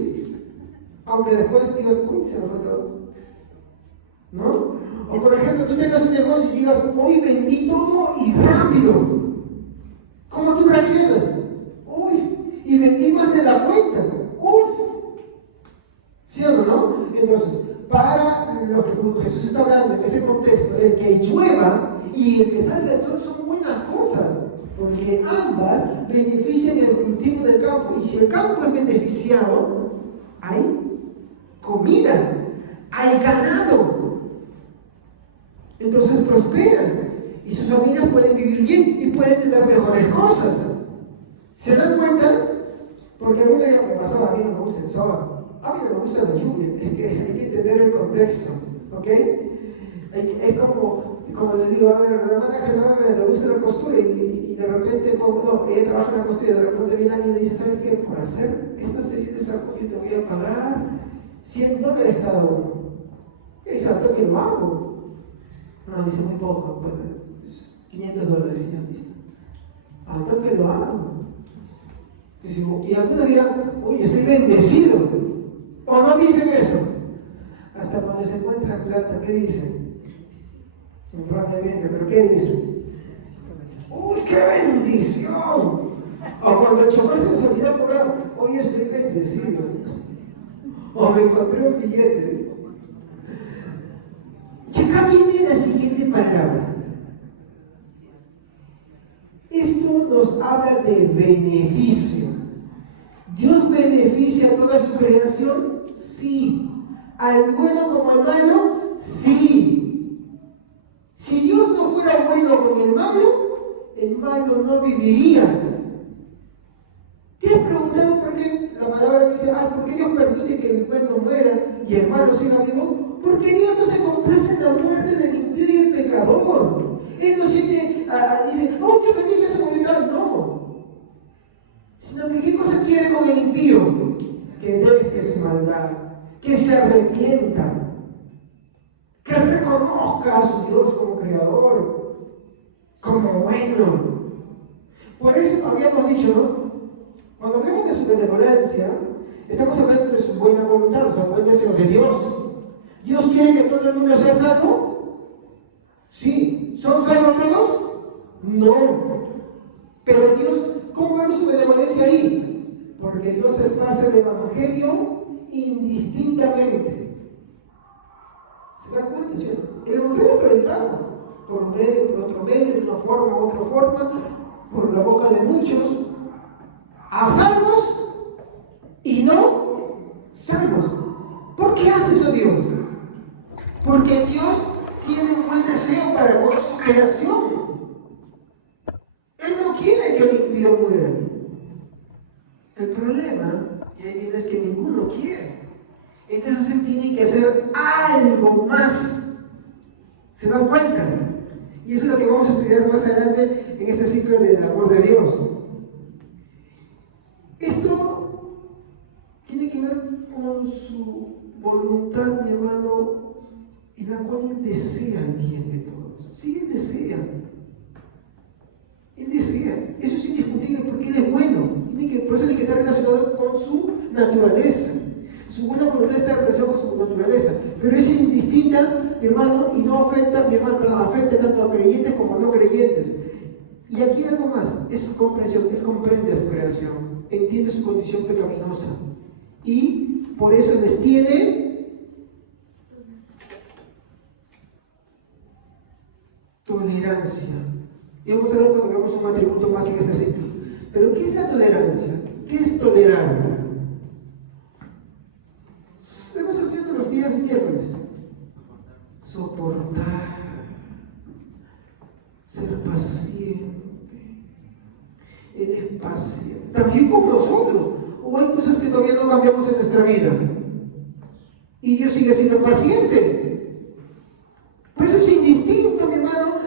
Aunque después digas, uy, se me fue todo. ¿No? O por ejemplo, tú tengas un negocio y digas, hoy vendí todo y rápido. ¿Cómo tú reaccionas? Uy, y vendí más de la cuenta. Uf. ¿Sí o no? Entonces, para lo que Jesús está hablando en ese contexto, el que llueva y el que salga el sol son buenas cosas, porque ambas benefician el cultivo del campo. Y si el campo es beneficiado, hay comida, hay ganado. Entonces prosperan y sus familias pueden vivir bien y pueden tener mejores cosas. ¿Se dan cuenta? Porque alguna vez me pasaba, a mí no me gusta el sol. A mí no me gusta la lluvia, es que hay que entender el contexto, ¿ok? Es como le digo, a ver, la hermana Genoveva le gusta la costura y de repente, no, ella trabaja en la costura y de repente viene alguien y le dice, ¿sabes qué? Por hacer esta serie de sacos yo te voy a pagar $100 cada uno. Y dice, ¿a toque lo hago? No, dice muy poco, bueno, $500, ya listo. ¿A toque lo hago? Y algunos dirán, uy, estoy bendecido. ¿O no dicen eso? Hasta cuando se encuentran plata, ¿qué dicen? Probablemente, pero ¿qué dicen? ¡Uy, qué bendición! O cuando el chofer se les olvida cobrar, hoy estoy bendecido. O me encontré un billete. Que acá viene la siguiente palabra. Esto nos habla de beneficio. ¿Dios beneficia a toda su creación? Sí. ¿Al bueno como al malo? Sí. Si Dios no fuera bueno con el malo no viviría. ¿Te has preguntado por qué la palabra dice, ay, ¿por qué Dios permite que el bueno muera y el malo siga vivo? Porque Dios no se complace en la muerte del impío y el pecador. Él no siente, dice, oh, qué feliz, ya se murió tal. No. Sino que ¿qué cosa quiere con el impío? Que deje su maldad, que se arrepienta, que reconozca a su Dios como creador, como bueno. Por eso habíamos dicho, ¿no? Cuando hablamos de su benevolencia, estamos hablando de su buena voluntad, o sea, buen deseo de Dios. ¿Dios quiere que todo el mundo sea salvo? Sí. ¿Son salvos todos? No. Pero Dios, ¿cómo vemos su benevolencia ahí? Porque Dios esparce el Evangelio indistintamente. ¿Se dan cuenta? ¿Sí? El Evangelio predicado por un medio, por otro medio, de una forma u otra forma, por la boca de muchos, a salvos y no salvos. ¿Por qué hace eso Dios? Porque Dios tiene un buen deseo para con su creación. Él no quiere que el impío muera. El problema, y ahí viene, es que ninguno quiere. Entonces él tiene que hacer algo más. ¿Se dan cuenta? Y eso es lo que vamos a estudiar más adelante en este ciclo del amor de Dios. Esto tiene que ver con su voluntad, mi hermano, en la cual Él desea el bien de todos. Sí, Él desea. Él desea. Eso es indiscutible porque Él es bueno. Por eso tiene que estar relacionado con su naturaleza. Su buena voluntad está relacionada con su naturaleza, pero es indistinta, mi hermano, y no afecta, mi hermano, perdón, afecta tanto a creyentes como a no creyentes. Y aquí algo más, es su comprensión, él comprende a su creación, entiende su condición pecaminosa, y por eso les tiene tolerancia. Y vamos a ver cuando veamos un atributo más en este ciclo. Pero ¿qué es la tolerancia? ¿Qué es tolerar? Estamos estudiando los días miércoles. Soportar, ser paciente, eres paciente. También con nosotros. O hay cosas que todavía no cambiamos en nuestra vida. Y Dios sigue siendo paciente. Por eso es indistinto, mi hermano.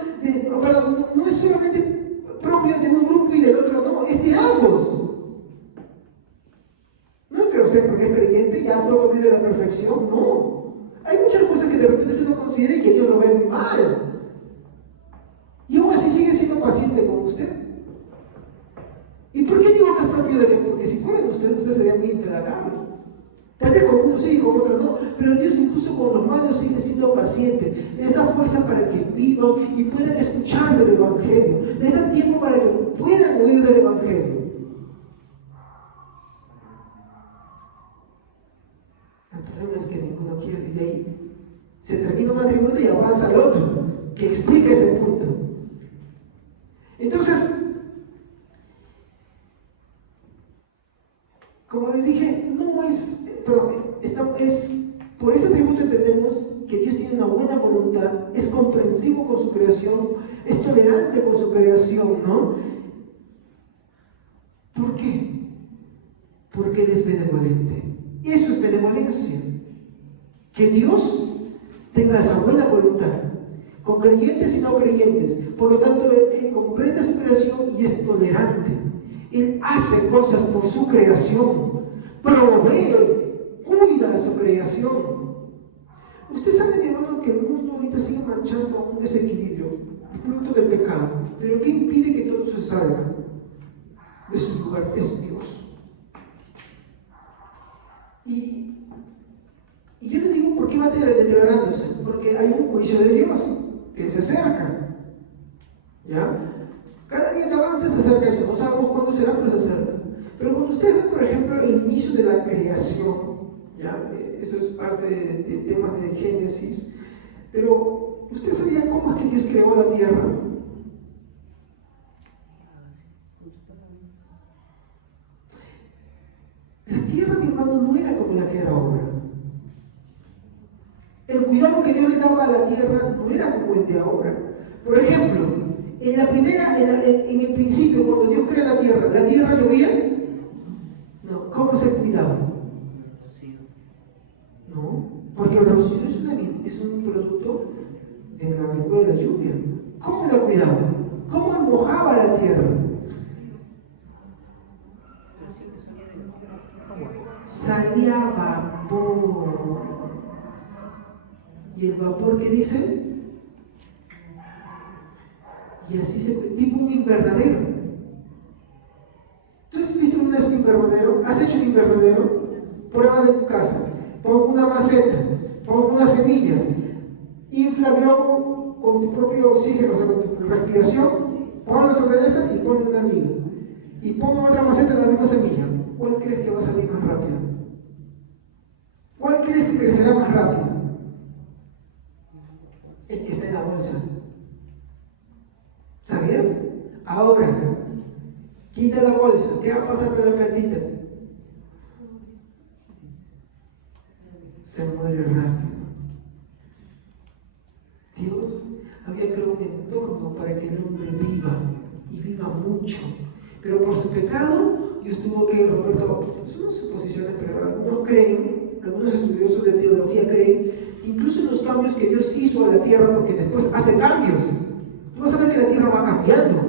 No es solamente propio de un grupo y del otro, no, es de ambos. No cree usted porque es creyente ya todo vive la perfección, no. Hay muchas cosas que de repente usted no considera y que Dios lo ve muy mal. Y aún así sigue siendo paciente con usted. ¿Y por qué digo que es propio de Dios? Porque si fuera de usted sería muy impedagable. Tal vez con unos sí y con otros no, pero Dios incluso con los malos sigue siendo paciente. Les da fuerza para que vivan y puedan escuchar del Evangelio. Les da tiempo para que puedan oír del Evangelio. El problema es que ninguno quiere, y de ahí se termina un atributo y avanza al otro, que explica ese punto. Entonces, como les dije, por ese atributo entendemos que Dios tiene una buena voluntad, es comprensivo con su creación, es tolerante con su creación, ¿no? ¿Por qué? Porque Él es benevolente. Eso es benevolencia. Que Dios tenga esa buena voluntad, con creyentes y no creyentes. Por lo tanto, Él comprende su creación y es tolerante. Él hace cosas por su creación, provee, cuida su creación. Usted sabe, mi hermano, que el mundo ahorita sigue marchando a un desequilibrio, fruto del pecado. Pero ¿qué impide que todo se salga de su lugar? Es Dios. Y yo le digo, ¿por qué va deteriorándose? Porque hay un juicio de Dios que se acerca. ¿Ya? Cada día que avanza se acerca eso. No sabemos cuándo será, pero se acerca. Pero cuando usted ve, por ejemplo, el inicio de la creación, ¿ya? Eso es parte de temas de Génesis. Pero, ¿usted sabía cómo es que Dios creó la tierra? La tierra, mi hermano, no era como la que era ahora. El cuidado que Dios le daba a la tierra no era como el de ahora. Por ejemplo, en el principio, cuando Dios crea ¿la tierra llovía? No. ¿Cómo se cuidaba? No, porque el rocío es un producto de la lluvia. ¿Cómo la cuidaba? ¿Cómo mojaba la tierra? Salía vapor. ¿Y el vapor qué dice? Y así tipo un invernadero. ¿Tú has visto un invernadero? ¿Has hecho un invernadero? Pruébalo en tu casa. Pon una maceta, pon unas semillas, infla luego con tu propio oxígeno, o sea, con tu respiración, ponlo sobre esta y ponle una liga. Y pon otra maceta en la misma semilla. ¿Cuál crees que va a salir más rápido? ¿Cuál crees que crecerá más rápido? El que está en la bolsa. ¿Sabías? Ahora, quita la bolsa. ¿Qué va a pasar con la plantita? Se muere rápido. Dios había creado un entorno para que el hombre viva y viva mucho. Pero por su pecado, Dios tuvo que romper todo. Son suposiciones, pero algunos creen, algunos estudiosos de teología creen, incluso en los cambios que Dios hizo a la tierra, porque después hace cambios. Tú vas a ver que la tierra va cambiando,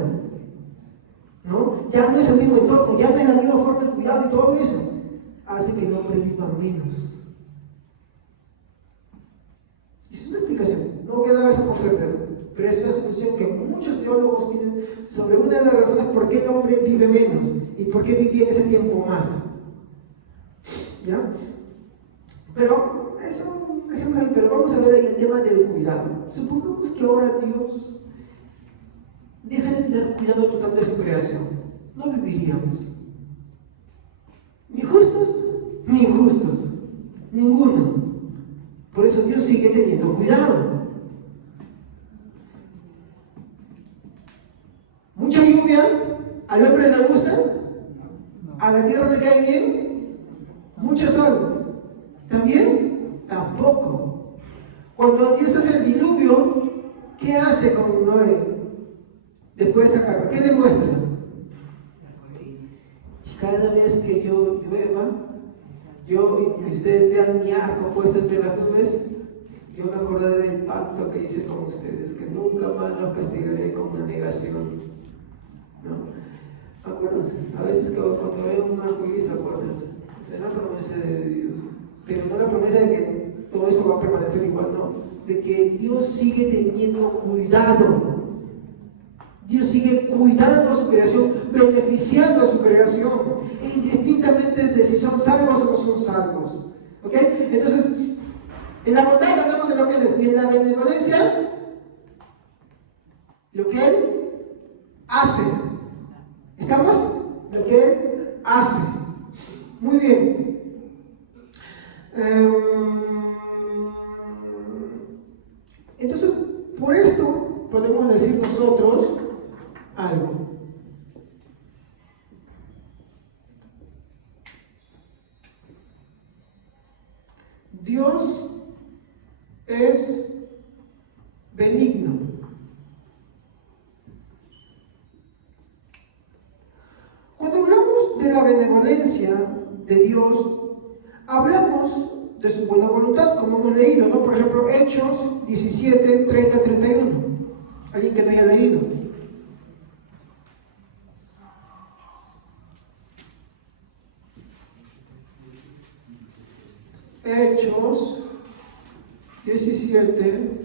¿no? Ya no es el mismo entorno, ya no es la misma forma de cuidado y todo eso. Hace que el hombre viva menos. Es una explicación, no voy a dar eso por certero, pero es una suposición que muchos teólogos tienen sobre una de las razones por qué el hombre vive menos y por qué vivía en ese tiempo más. ¿Ya? Pero es un ejemplo ahí, pero vamos a ver ahí el tema del cuidado. Supongamos que ahora Dios deja de tener cuidado total de su creación. No viviríamos. Ni justos, ni injustos. Ninguno. Por eso Dios sigue teniendo cuidado. Mucha lluvia, al hombre le gusta, a la tierra le cae bien, mucho sol, ¿también? Tampoco. Cuando Dios hace el diluvio, ¿qué hace con Noé? Después de sacarlo, ¿qué demuestra? Cada vez que yo llueva, y ustedes vean mi arco puesto entre las nubes, yo me acordaré del pacto que hice con ustedes, que nunca más los castigaré con una negación. ¿No? Acuérdense, a veces que cuando vean un arco iris, acuérdense, es la promesa de Dios, pero no la promesa de que todo esto va a permanecer igual, no, de que Dios sigue teniendo cuidado. Dios sigue cuidando a su creación, beneficiando a su creación, indistintamente de si son salvos o no son salvos. ¿Ok? Entonces, en la bondad hablamos de lo que Él es, y en la benevolencia, lo que Él hace. ¿Estamos? Lo que Él hace. Muy bien. Entonces, por esto podemos decir nosotros algo. Dios es benigno. Cuando hablamos de la benevolencia de Dios, hablamos de su buena voluntad, como hemos leído, ¿no? Por ejemplo, Hechos 17, 30, 31. Alguien que no haya leído. Hechos 17,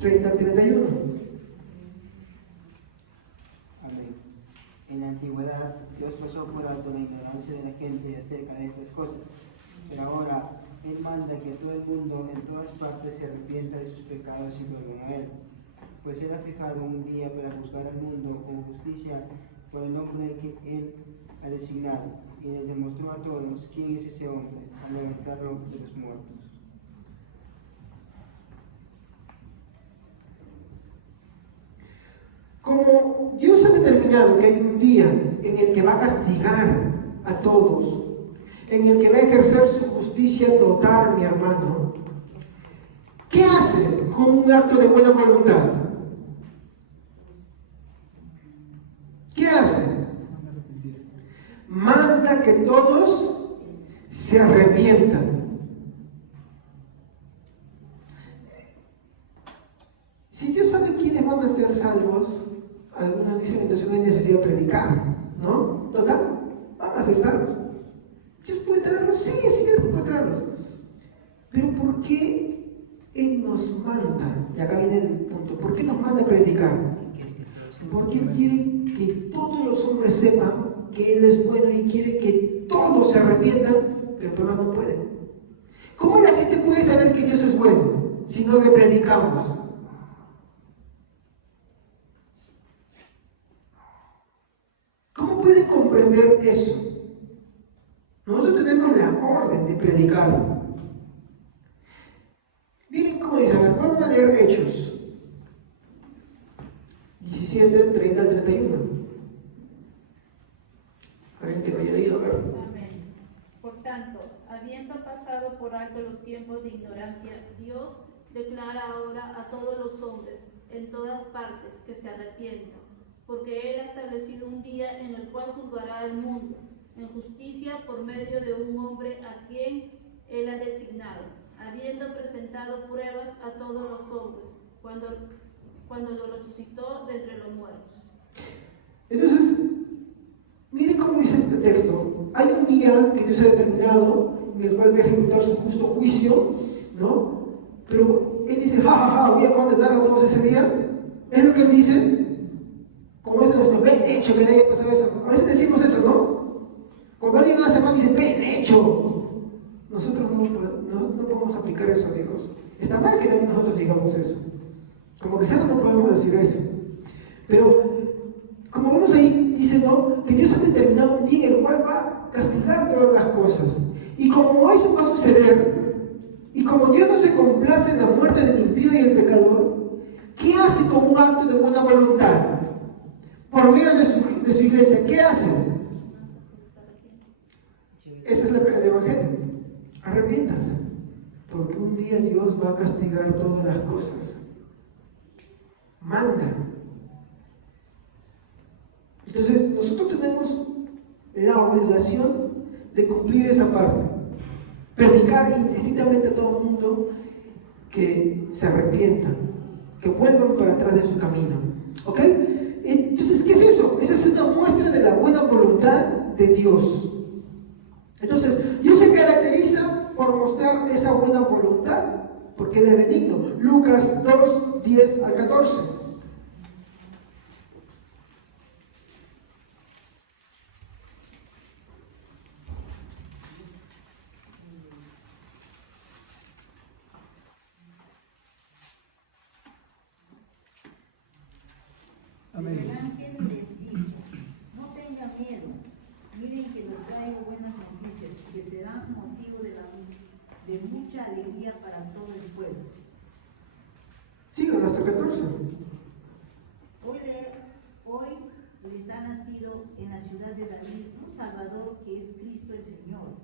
30 al 31. Amén. En la antigüedad, Dios pasó por alto la ignorancia de la gente acerca de estas cosas, pero ahora Él manda que todo el mundo en todas partes se arrepienta de sus pecados y vuelvan a Él, pues Él ha fijado un día para juzgar al mundo con justicia por el hombre que Él ha designado, y les demostró a todos quién es ese hombre al levantarlo de los muertos. Como Dios ha determinado que hay un día en el que va a castigar a todos, en el que va a ejercer su justicia total, mi hermano, ¿qué hace con un acto de buena voluntad? ¿Qué hace? Manda que todos se arrepientan. Si Dios sabe quiénes van a ser salvos, algunos dicen entonces no hay necesidad de predicar, ¿no? Total, van a ser salvos. Dios puede traerlos, sí, es cierto, puede traerlos. Pero ¿por qué Él nos manda? Y acá viene el punto, ¿por qué nos manda a predicar? Porque Él quiere que todos los hombres sepan que Él es bueno y quiere que todos se arrepientan, pero todos no pueden. ¿Cómo la gente puede saber que Dios es bueno si no le predicamos? ¿Cómo puede comprender eso? Nosotros tenemos la orden de predicar. Miren cómo dice, vamos a leer Hechos 17, 30 al 31. A ver, que vaya ahí, a ver. Amén. Por tanto, habiendo pasado por alto los tiempos de ignorancia, Dios declara ahora a todos los hombres en todas partes que se arrepientan, porque Él ha establecido un día en el cual juzgará al mundo en justicia por medio de un hombre a quien Él ha designado, habiendo presentado pruebas a todos los hombres, cuando lo resucitó de entre los muertos. Entonces, miren cómo dice el texto. Hay un día que Dios ha determinado en el cual va a ejecutar su justo juicio, ¿no? Pero Él dice, ja, ja, ja, voy a condenar a todos ese día. Es lo que Él dice. Como es de nuestro, ven, hecho, ven, haya pasado eso. A veces decimos eso, ¿no? Cuando alguien hace mal, dice, bien hecho. Nosotros no podemos aplicar eso a Dios. Está mal que también nosotros digamos eso. Como cristianos no podemos decir eso. Pero, como vemos ahí, dice, ¿no?, que Dios ha determinado un día en el cual va a castigar todas las cosas. Y como eso va a suceder, y como Dios no se complace en la muerte del impío y el pecador, ¿qué hace como un acto de buena voluntad? Por medio de su iglesia, ¿qué hace? Ese es el Evangelio. Arrepiéntanse, porque un día Dios va a castigar todas las cosas. Manda. Entonces, nosotros tenemos la obligación de cumplir esa parte. Predicar indistintamente a todo el mundo que se arrepientan, que vuelvan para atrás de su camino. ¿Ok? Entonces, ¿qué es eso? Esa es una muestra de la buena voluntad de Dios. Entonces, Dios se caracteriza por mostrar esa buena voluntad, porque Él es benigno. Lucas 2, 10 al 14. Amén. El ángel les dijo, no tengan miedo, miren que les traigo buenas noticias, que serán motivo de mucha alegría para todo el pueblo. Sigan hasta 14. Hoy les ha nacido en la ciudad de David un Salvador que es Cristo el Señor.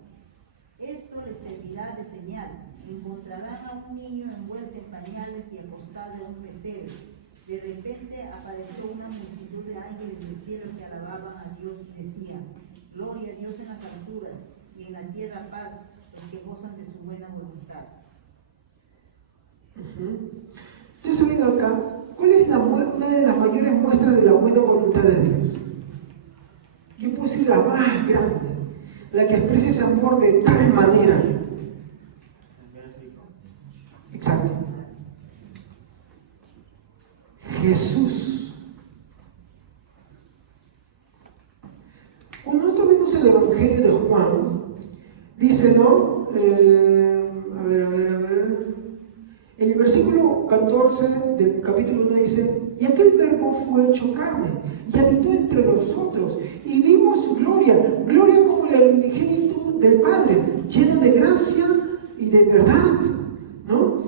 Esto les servirá de señal. Encontrarán a un niño envuelto en pañales y acostado en un pesebre. De repente apareció una multitud de ángeles del cielo que alababan a Dios y decían, gloria a Dios en las alturas y en la tierra paz, los que gozan de su buena voluntad. Entonces, ven acá, ¿cuál es una de las mayores muestras de la buena voluntad de Dios? Yo puedo decir la más grande, la que expresa ese amor de tal manera. Exacto. Jesús. Cuando nosotros vemos el Evangelio de Juan, dice, ¿no? A ver. En el versículo 14 del capítulo 1 dice, y aquel verbo fue hecho carne y habitó entre nosotros y vimos su gloria, gloria como la unigenitud del Padre, lleno de gracia y de verdad, ¿no?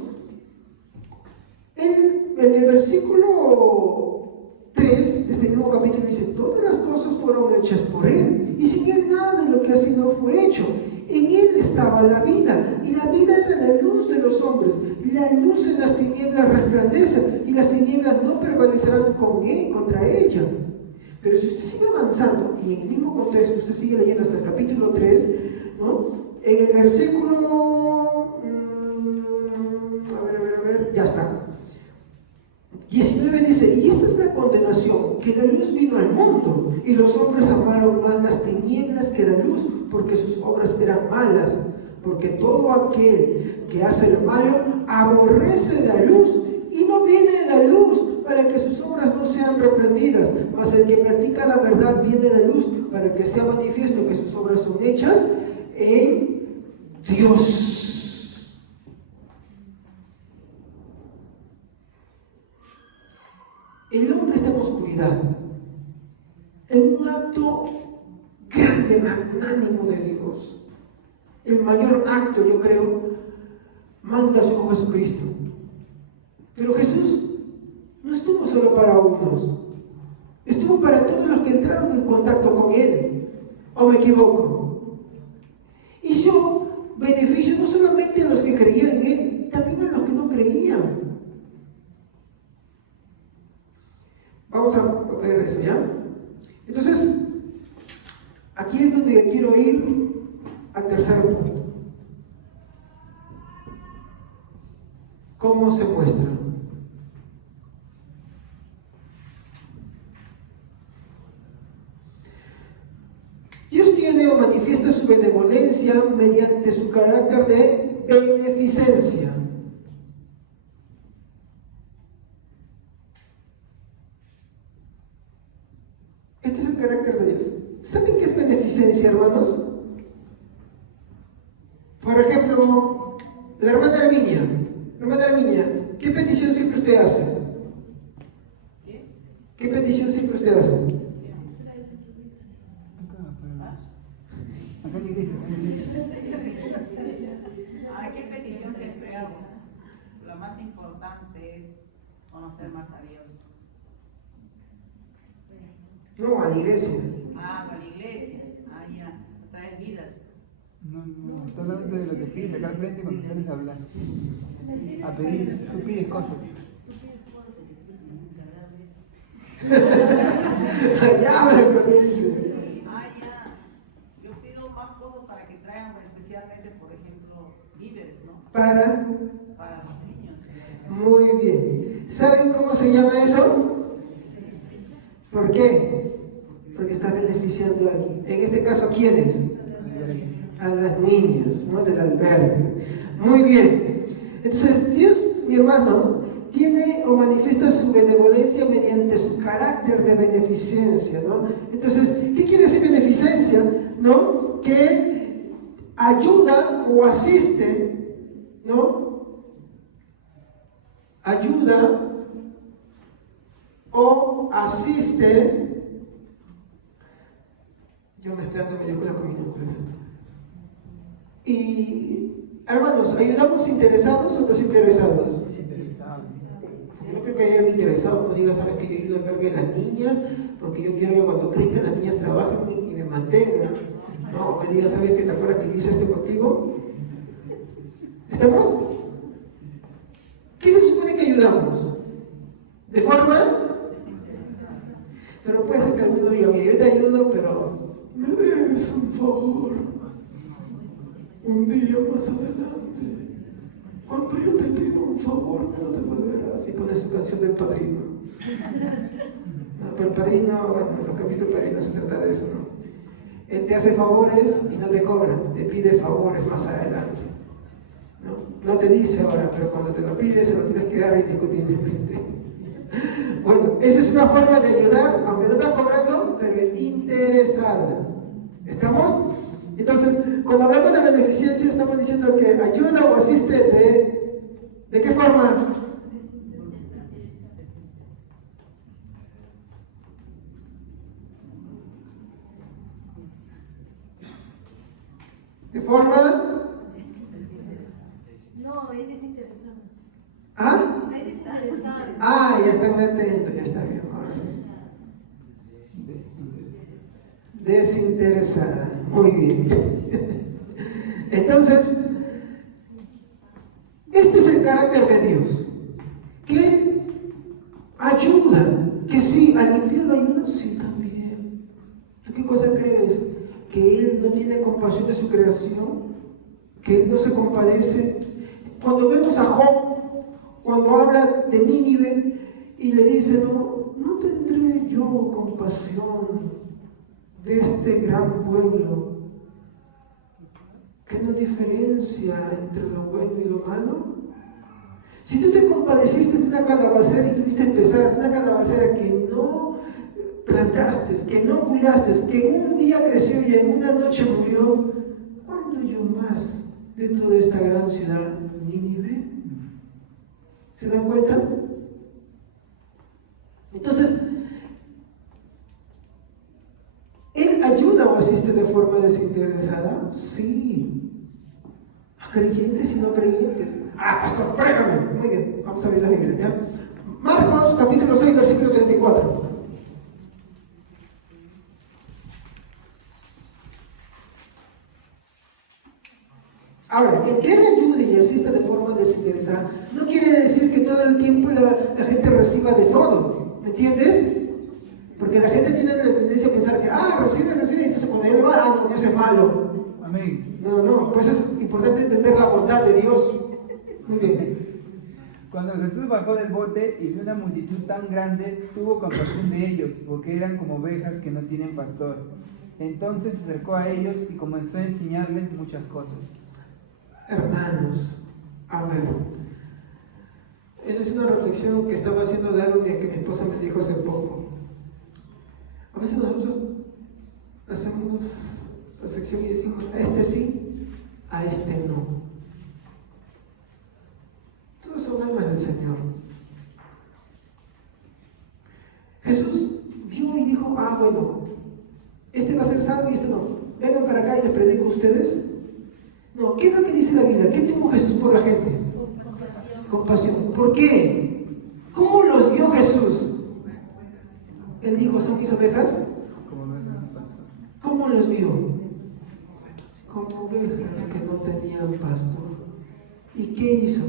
En el versículo 3 de este mismo capítulo dice, todas las cosas fueron hechas por Él y sin Él nada de lo que ha sido fue hecho. En Él estaba la vida, y la vida era la luz de los hombres. La luz en las tinieblas resplandece, y las tinieblas no prevalecerán contra ella. Pero si usted sigue avanzando, y en el mismo contexto, usted sigue leyendo hasta el capítulo 3, ¿no? En el versículo, ya está. 19 dice, y esta es la condenación, que la luz vino al mundo, y los hombres amaron más las tinieblas que la luz, porque sus obras eran malas, porque todo aquel que hace lo malo aborrece la luz y no viene a la luz para que sus obras no sean reprendidas, mas el que practica la verdad viene a la luz para que sea manifiesto que sus obras son hechas en Dios. El hombre está en oscuridad, en un acto grande, magnánimo de Dios. El mayor acto, yo creo, manda a su Hijo Jesucristo. Pero Jesús no estuvo solo para unos, estuvo para todos los que entraron en contacto con Él. ¿O me equivoco? Hizo beneficio no solamente a los que creían en Él, también a los que no creían. Vamos a ver eso, ¿ya? Entonces, aquí es donde quiero ir al tercer punto. ¿Cómo se muestra? Dios tiene o manifiesta su benevolencia mediante su carácter de beneficencia. Este es el carácter de Dios. ¿Saben qué es beneficencia, hermanos? Por ejemplo, la hermana Herminia. Hermana Herminia, ¿qué petición siempre usted hace? ¿Qué petición siempre usted hace? Acá en la iglesia. ¿Qué petición siempre hago? Lo más importante es conocer más a Dios. No, a la iglesia. Para la iglesia. Ya, traer vidas. No, está hablando de lo que pides acá al frente cuando sales a hablar. A pedir, tú pides cosas. Ya me acordé. Ya. Yo pido más cosas para que traigan, especialmente, por ejemplo, víveres, ¿no? Para. Para los niños. Muy bien. ¿Saben cómo se llama eso? ¿Por qué? Porque estás beneficiando a alguien. En este caso, ¿a quiénes? A las niñas, ¿no? Del albergue. Muy bien. Entonces, Dios, mi hermano, tiene o manifiesta su benevolencia mediante su carácter de beneficencia, ¿no? Entonces, ¿qué quiere decir beneficencia? ¿No? Que ayuda o asiste, ¿no? Ayuda o asiste. Yo me estoy dando medio con la comunión. Y, hermanos, ¿ayudamos interesados o desinteresados? Desinteresados. Yo creo que hay algo interesado, no diga, sabes que yo ayudo a verme a las niñas, porque yo quiero que cuando crezcan las niñas trabajen y me mantengan. No, me diga, ¿sabes que te acuerdas que yo hice esto contigo? ¿Estamos? ¿Qué se supone que ayudamos? ¿De forma? Pero puede ser que alguno diga, mira, yo te ayudo, pero me debes un favor. Un día más adelante, cuando yo te pido un favor, me lo devolverás. Y pone su canción del Padrino. No, pero el Padrino, bueno, lo que ha visto el Padrino se trata de eso, ¿no? Él te hace favores y no te cobra, te pide favores más adelante. No te dice ahora, pero cuando te lo pides se lo tienes que dar indiscutiblemente. Bueno, esa es una forma de ayudar, aunque no estás cobrando, pero interesada. ¿Estamos? Entonces, cuando hablamos de beneficencia, estamos diciendo que ayuda o asiste ¿de qué forma? ¿De forma? No, es desinteresado. ¿Ah? Es desinteresado. Ya están atentos, ya está bien. Ahora sí. Desinteresada. Muy bien. Entonces, este es el carácter de Dios. Que ayuda. Que sí, al impío lo ayuda, sí, también. ¿Tú qué cosa crees? ¿Que Él no tiene compasión de su creación? ¿Que Él no se compadece? Cuando vemos a Job, cuando habla de Nínive y le dice, no tendré yo compasión de este gran pueblo. ¿Qué nos diferencia entre lo bueno y lo malo? Si tú te compadeciste de una calabacera y tuviste empezar una calabacera que no plantaste, que no cuidaste, que en un día creció y en una noche murió, ¿cuándo yo más dentro de esta gran ciudad, Nínive? ¿Se dan cuenta? Entonces, ¿Él ayuda o asiste de forma desinteresada? Sí. A creyentes y no creyentes. Pastor, prégame. Muy bien, vamos a abrir la Biblia, ¿ya? Marcos, capítulo 6, versículo 34. Ahora, el que Él ayude y asista de forma desinteresada no quiere decir que todo el tiempo la gente reciba de todo. ¿Me entiendes? Porque la gente tiene la tendencia a pensar que, recibe, y entonces cuando ya le va, no, Dios es malo. Amén. No, pues es importante entender la bondad de Dios. Muy bien. Cuando Jesús bajó del bote y vio una multitud tan grande, tuvo compasión de ellos, porque eran como ovejas que no tienen pastor. Entonces se acercó a ellos y comenzó a enseñarles muchas cosas. Hermanos, a ver. Esa es una reflexión que estaba haciendo de algo que mi esposa me dijo hace poco. A veces nosotros hacemos la sección y decimos, a este sí, a este no. Todos son almas del Señor. Jesús vio y dijo, bueno, este va a ser salvo y este no. Vengan para acá y les predico a ustedes. No, ¿qué es lo que dice la Biblia? ¿Qué tuvo Jesús por la gente? Compasión. ¿Por qué? ¿Cómo los vio Jesús? Él dijo, ¿son mis ovejas? ¿Cómo los vio? Como ovejas que no tenían pastor. ¿Y qué hizo?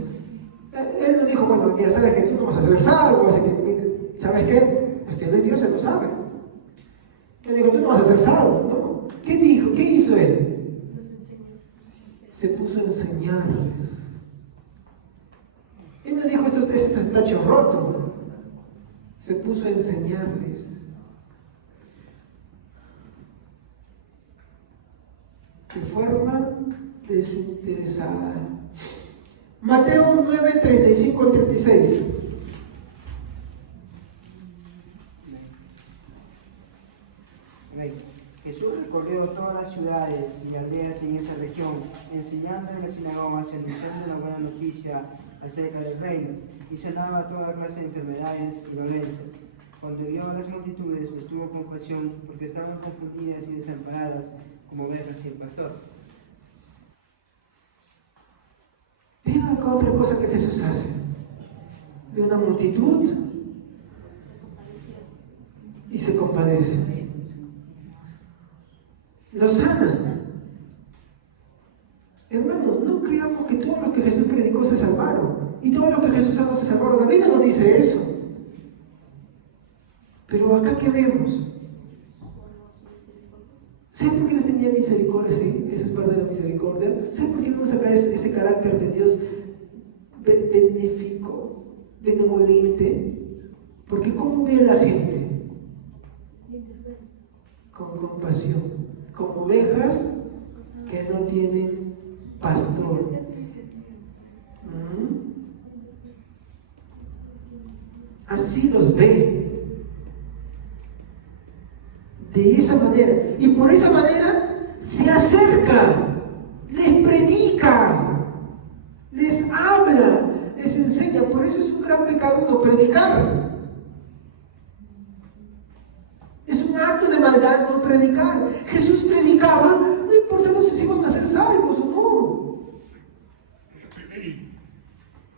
Él no dijo, bueno, ya sabes que tú no vas a ser salvo, así que, ¿sabes qué? Pues que Él es Dios, Él lo sabe. Él dijo, tú no vas a ser salvo, ¿no? ¿Qué dijo? ¿Qué hizo Él? Se puso a enseñarles. Él no dijo, esto está tacho roto. Se puso a enseñarles. De forma desinteresada. Mateo 9, 35 al 36. Jesús recorrió todas las ciudades y aldeas en esa región, enseñando en las sinagogas y anunciando una buena noticia acerca del reino, y sanaba toda clase de enfermedades y dolencias. Cuando vio a las multitudes, les tuvo compasión, porque estaban confundidas y desamparadas como ovejas sin pastor. Vean acá otra cosa que Jesús hace. Ve una multitud y se compadece. Lo sana. Hermanos, no creamos que todos los que Jesús predicó se salvaron. Y todos los que Jesús sanó se salvaron. La Biblia no dice eso. Pero acá que vemos. ¿Saben por qué les tenía misericordia? Sí, esa es parte de la misericordia. ¿Saben por qué vemos acá ese carácter de Dios benéfico, benevolente? Porque ¿cómo ve a la gente? Con compasión. Como ovejas que no tienen pastor. Así los ve. De esa manera. Y por esa manera se acerca, les predica, les habla, les enseña. Por eso es un gran pecado no predicar. Es un acto de maldad no predicar. Jesús predicaba, no importa si iban a ser salvos o no.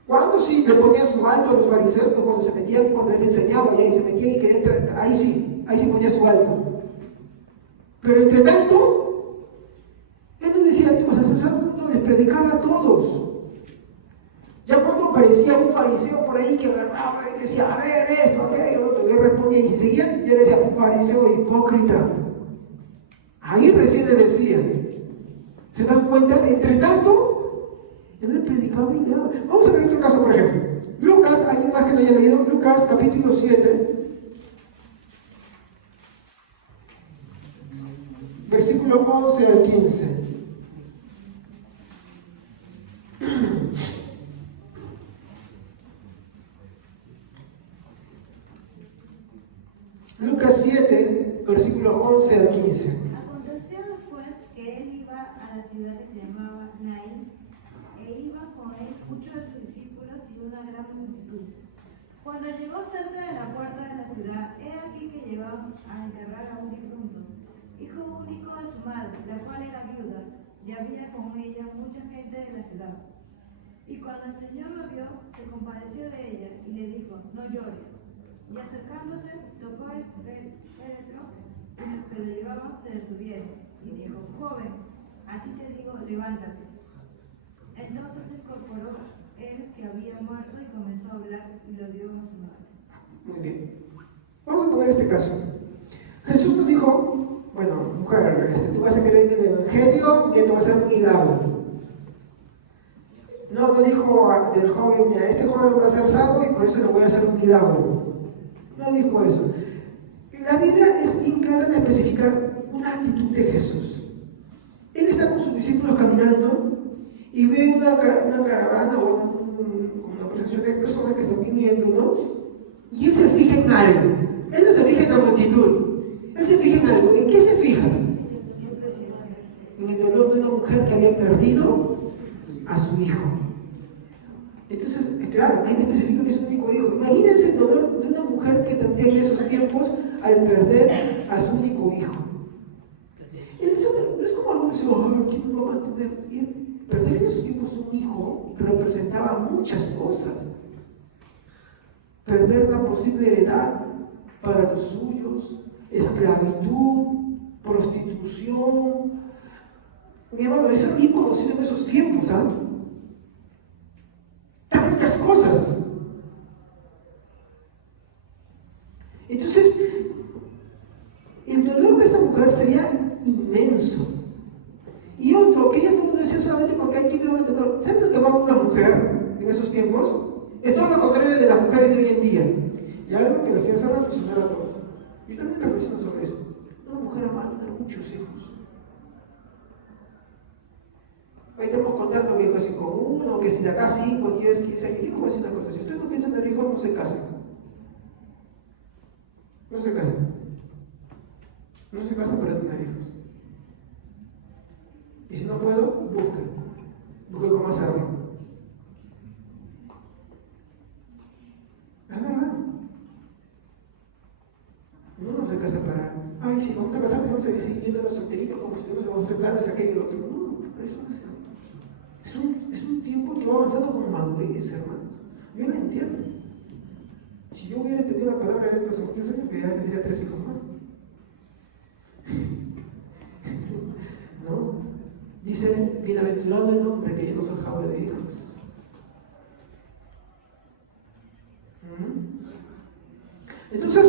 Cuando sí le ponía su alto a los fariseos, cuando se metían, cuando él enseñaba y ahí se metían y querían entrar, ahí sí ponía su alto. Pero entre tanto, él no decía, tú vas a ser salvo, no, les predicaba a todos. Ya cuando aparecía un fariseo por ahí que agarraba y decía, a ver, esto, aquello, otro, yo respondía y si seguían, yo le decía, un fariseo hipócrita. Ahí recién le decía. ¿Se dan cuenta? Entre tanto, él le predicaba y ya. Vamos a ver otro caso, por ejemplo. Lucas, alguien más que lo haya leído, Lucas capítulo 7, versículo 11 al 15. Lucas 7, versículo 11 al 15. Aconteció después que él iba a la ciudad que se llamaba Naín, e iba con él muchos de sus discípulos y una gran multitud. Cuando llegó cerca de la puerta de la ciudad, he aquí que llevaban a enterrar a un difunto, hijo único de su madre, la cual era viuda, y había con ella mucha gente de la ciudad. Y cuando el Señor lo vio, se compadeció de ella y le dijo, no llores. Y acercándose, tocó el féretro, y los que lo llevaban se detuvieron. Y dijo, joven, a ti te digo, levántate. Entonces se incorporó él que había muerto y comenzó a hablar y lo dio a su madre. Muy bien. Vamos a poner este caso. Jesús nos dijo, bueno, mujer, tú vas a creer en el Evangelio y te vas a ser un milagro. No dijo del joven, mira, este joven va a ser salvo y por eso le voy a hacer un milagro. No dijo eso. La Biblia es bien clara en especificar una actitud de Jesús. Él está con sus discípulos caminando y ve una caravana o una procesión de personas que están viniendo, ¿no? Y él se fija en algo. Él no se fija en la multitud. Él se en el dolor de una mujer que había perdido a su hijo. Entonces, claro, ahí especifica que es un único hijo. Imagínense el dolor de una mujer que tendría en esos tiempos al perder a su único hijo. Es como algo que se va, ¿quién lo va a mantener? Y perder en esos tiempos un hijo representaba muchas cosas. Perder la posible heredad para los suyos, esclavitud, prostitución. Mi hermano, eso era bien conocido en esos tiempos, ¿ah? Tantas cosas. Entonces, el dolor de esta mujer sería inmenso. Y otro, que ella no lo decía solamente porque hay quien me va a entender. ¿Saben lo que amaba una mujer en esos tiempos? Es todo lo contrario de las mujeres de hoy en día. Y algo que les quiero hacer reflexionar a todos. Yo también reflexiono sobre eso. Una mujer amada tener muchos hijos. Hoy estamos contando que casi con uno, que si de acá 5, 10, 15 años. Yo voy a decir una cosa: si ustedes no piensan tener hijos, no se casen. No se casen. No se casen para tener hijos. Y si no puedo, busquen. Busquen cómo hacerlo. Es verdad. Uno no se casa para, ay, si vamos a casar, tenemos que seguir yendo a los solteritos como si no vamos a hacer planes, aquello y lo otro. No, eso no es cierto. Es un tiempo que va avanzando con madurez, hermano. Yo lo entiendo. Si yo hubiera entendido la palabra de esto hace muchos años, que ya tendría 3 hijos más. ¿No? Dice, bienaventurado el hombre que lleno su jaula de hijos. Entonces,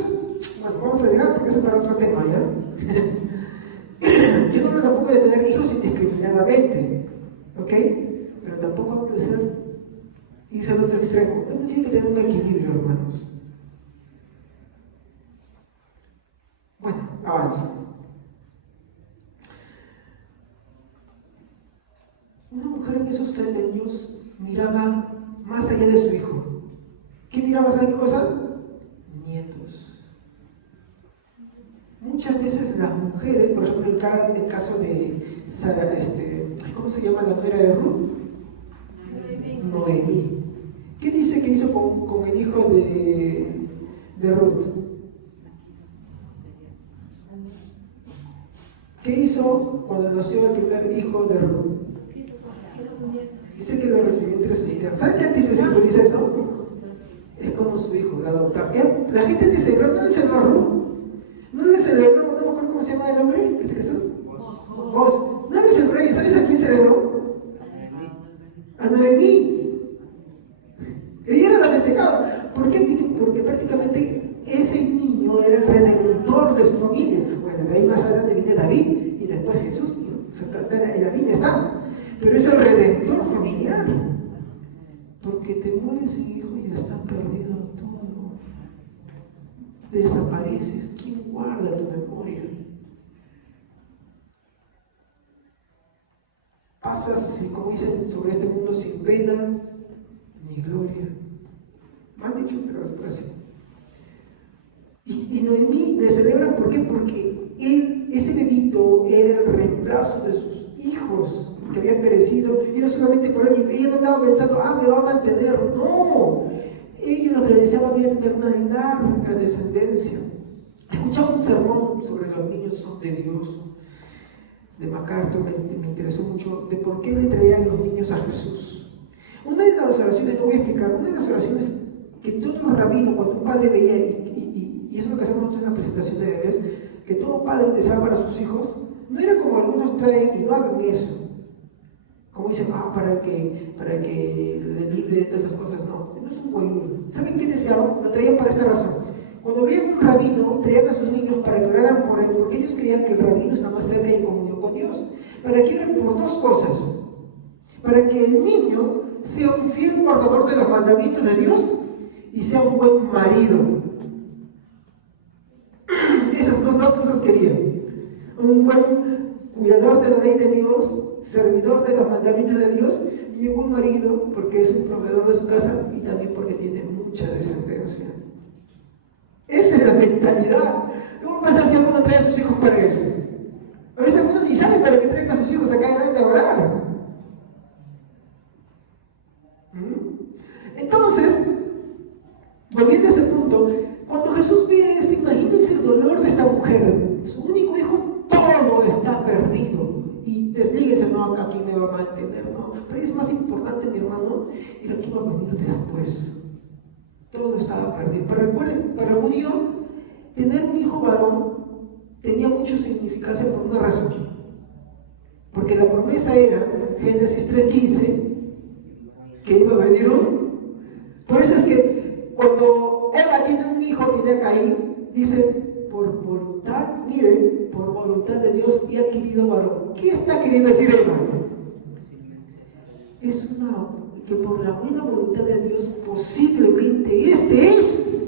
bueno, vamos a llegar porque ese es para otro tema, ¿ya? Yo no hablo tampoco de tener hijos indiscriminadamente, ¿ok? Pero tampoco puede ser irse al otro extremo. Uno tiene que tener un equilibrio, hermanos. Bueno, avanzo. Una mujer en esos 3 años miraba más allá de su hijo. ¿Qué miraba? ¿Sabe qué cosa? Nietos. Muchas veces las mujeres, por ejemplo, el caso de Sara, ¿cómo se llama la nuera de Ruth? Noemí. ¿Qué dice que hizo con el hijo de Ruth? ¿Qué hizo cuando nació el primer hijo de Ruth? Dice que lo recibió entre sus hijas. ¿Sabe qué antiversículo dice eso? Es como su hijo, la adoptaron. La gente dice, ¿no le celebró a Ruth? ¿No le celebró? No me acuerdo cómo se llama el hombre. ¿Qué es eso? Vos. ¿No le celebró? ¿Y sabes a quién celebró? A Noemí. Ella era la festejada. ¿Por qué? Porque prácticamente ese niño era el redentor de su familia. Bueno, de ahí más adelante viene David y después Jesús. O sea, en la niña está. Pero es el redentor familiar. Porque te mueres sin hijo y estás perdido todo. Desapareces. ¿Quién guarda tu memoria? Pasas, como dicen, sobre este mundo sin pena ni gloria. Mal dicho, pero es por así. Y Noemí le celebra, ¿por qué? Porque ese bebito era el reemplazo de sus hijos que habían perecido, y no solamente por él, ella no estaba pensando, me va a mantener, no, ellos lo que deseaban era tener una larga descendencia. Escuchaba un sermón sobre los niños son de Dios, de MacArthur, me interesó mucho, de por qué le traían los niños a Jesús. Una de las oraciones, no voy a explicar, una de las oraciones que todos los rabinos, cuando un padre veía, y eso es lo que hacemos nosotros en la presentación de bebés, que todo padre deseaba para sus hijos, no era como algunos traen y no hagan eso. Como dicen, para que le libre de todas esas cosas, no es un buen uso. ¿Saben qué deseaban? Lo traían para esta razón. Cuando veían un rabino, traían a sus niños para que oraran por él, porque ellos creían que el rabino está más cerca de comunión con Dios. Para que oren por 2 cosas. Para que el niño sea un fiel guardador de los mandamientos de Dios y sea un buen marido. Esas 2 cosas querían. Un buen cuidador de la ley de Dios, servidor de los mandamientos de Dios, y un buen marido porque es un proveedor de su casa y también porque tiene mucha descendencia. Esa es la mentalidad. ¿Cómo pasa si alguno trae a sus hijos para eso? A veces algunos ni saben para que traiga a sus hijos acá adelante a orar. Entonces, volviendo a ese punto, cuando Jesús ve esto, imagínense el dolor de esta mujer. Su único hijo, todo está perdido. Y deslíguese, no, aquí me va a mantener, no. Pero es más importante, mi hermano, y aquí va a venir después. Todo estaba perdido. Pero recuerden, para el judío, tener un hijo varón tenía mucha significancia por una razón. Porque la promesa era, Génesis 3:15, que iba a venir uno. Por eso es que cuando Eva tiene un hijo, tiene a Caín, dice, por voluntad, mire, por voluntad de Dios he adquirido varón. ¿Qué está queriendo decir Eva? Es que por la buena voluntad de Dios, posiblemente este es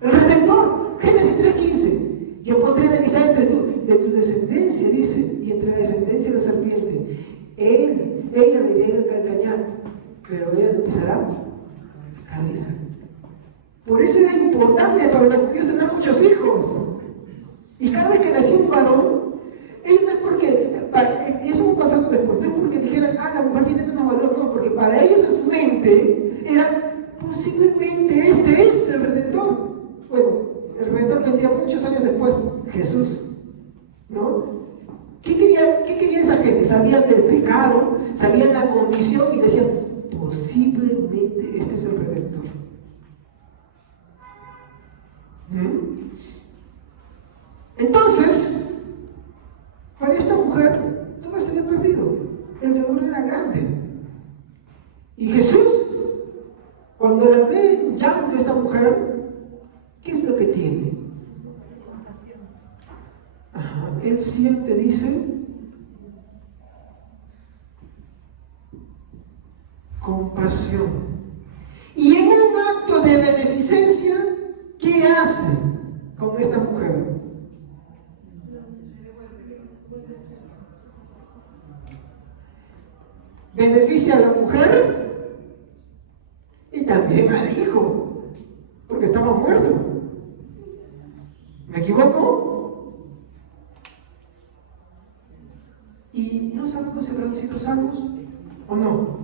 el Redentor. Génesis 3:15. Yo pondré enemistad de tu descendencia, dice, y entre la descendencia de la serpiente. Ella le irá el calcañar, pero ella le pisará cabeza. Por eso era importante para los judíos tener muchos hijos. Y cada vez que nacía un varón, no es porque, eso va pasando después, no es porque dijeran, la mujer tiene menos valor, no, porque para ellos en su mente era, posiblemente este es el Redentor. Bueno, el Redentor vendría muchos años después, Jesús, ¿no? ¿Qué quería esa gente? Sabían del pecado, sabían la condición y decían, posiblemente este es el Redentor. Entonces, para esta mujer, todo estaría perdido. El dolor era grande. Y Jesús, cuando la ve llanto esta mujer, ¿qué es lo que tiene? Él siente, dice, compasión. Y en un acto de beneficencia, ¿qué hace con esta mujer? Beneficia a la mujer y también al hijo, porque estaba muerto. ¿Me equivoco? Y no sabemos si habrán sido salvos o no.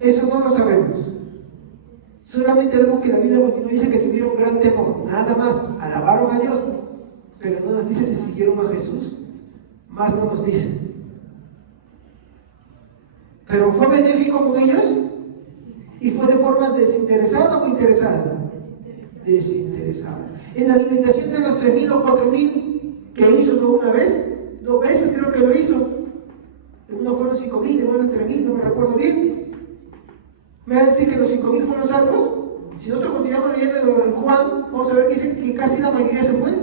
Eso no lo sabemos. Solamente vemos que la Biblia continúa y dice que tuvieron gran temor. Nada más, alabaron a Dios, pero no nos dice si siguieron a Jesús. Más no nos dice. ¿Pero fue benéfico con ellos? ¿Y fue de forma desinteresada o interesada? Desinteresada. En la alimentación de los 3,000 o 4,000 que hizo, no una vez, 2 veces creo que lo hizo. En uno fueron 5,000, en otro 3,000, no me recuerdo bien. ¿Me va a decir que los 5,000 fueron salvos? Si nosotros continuamos leyendo en Juan, vamos a ver que dice que casi la mayoría se fue.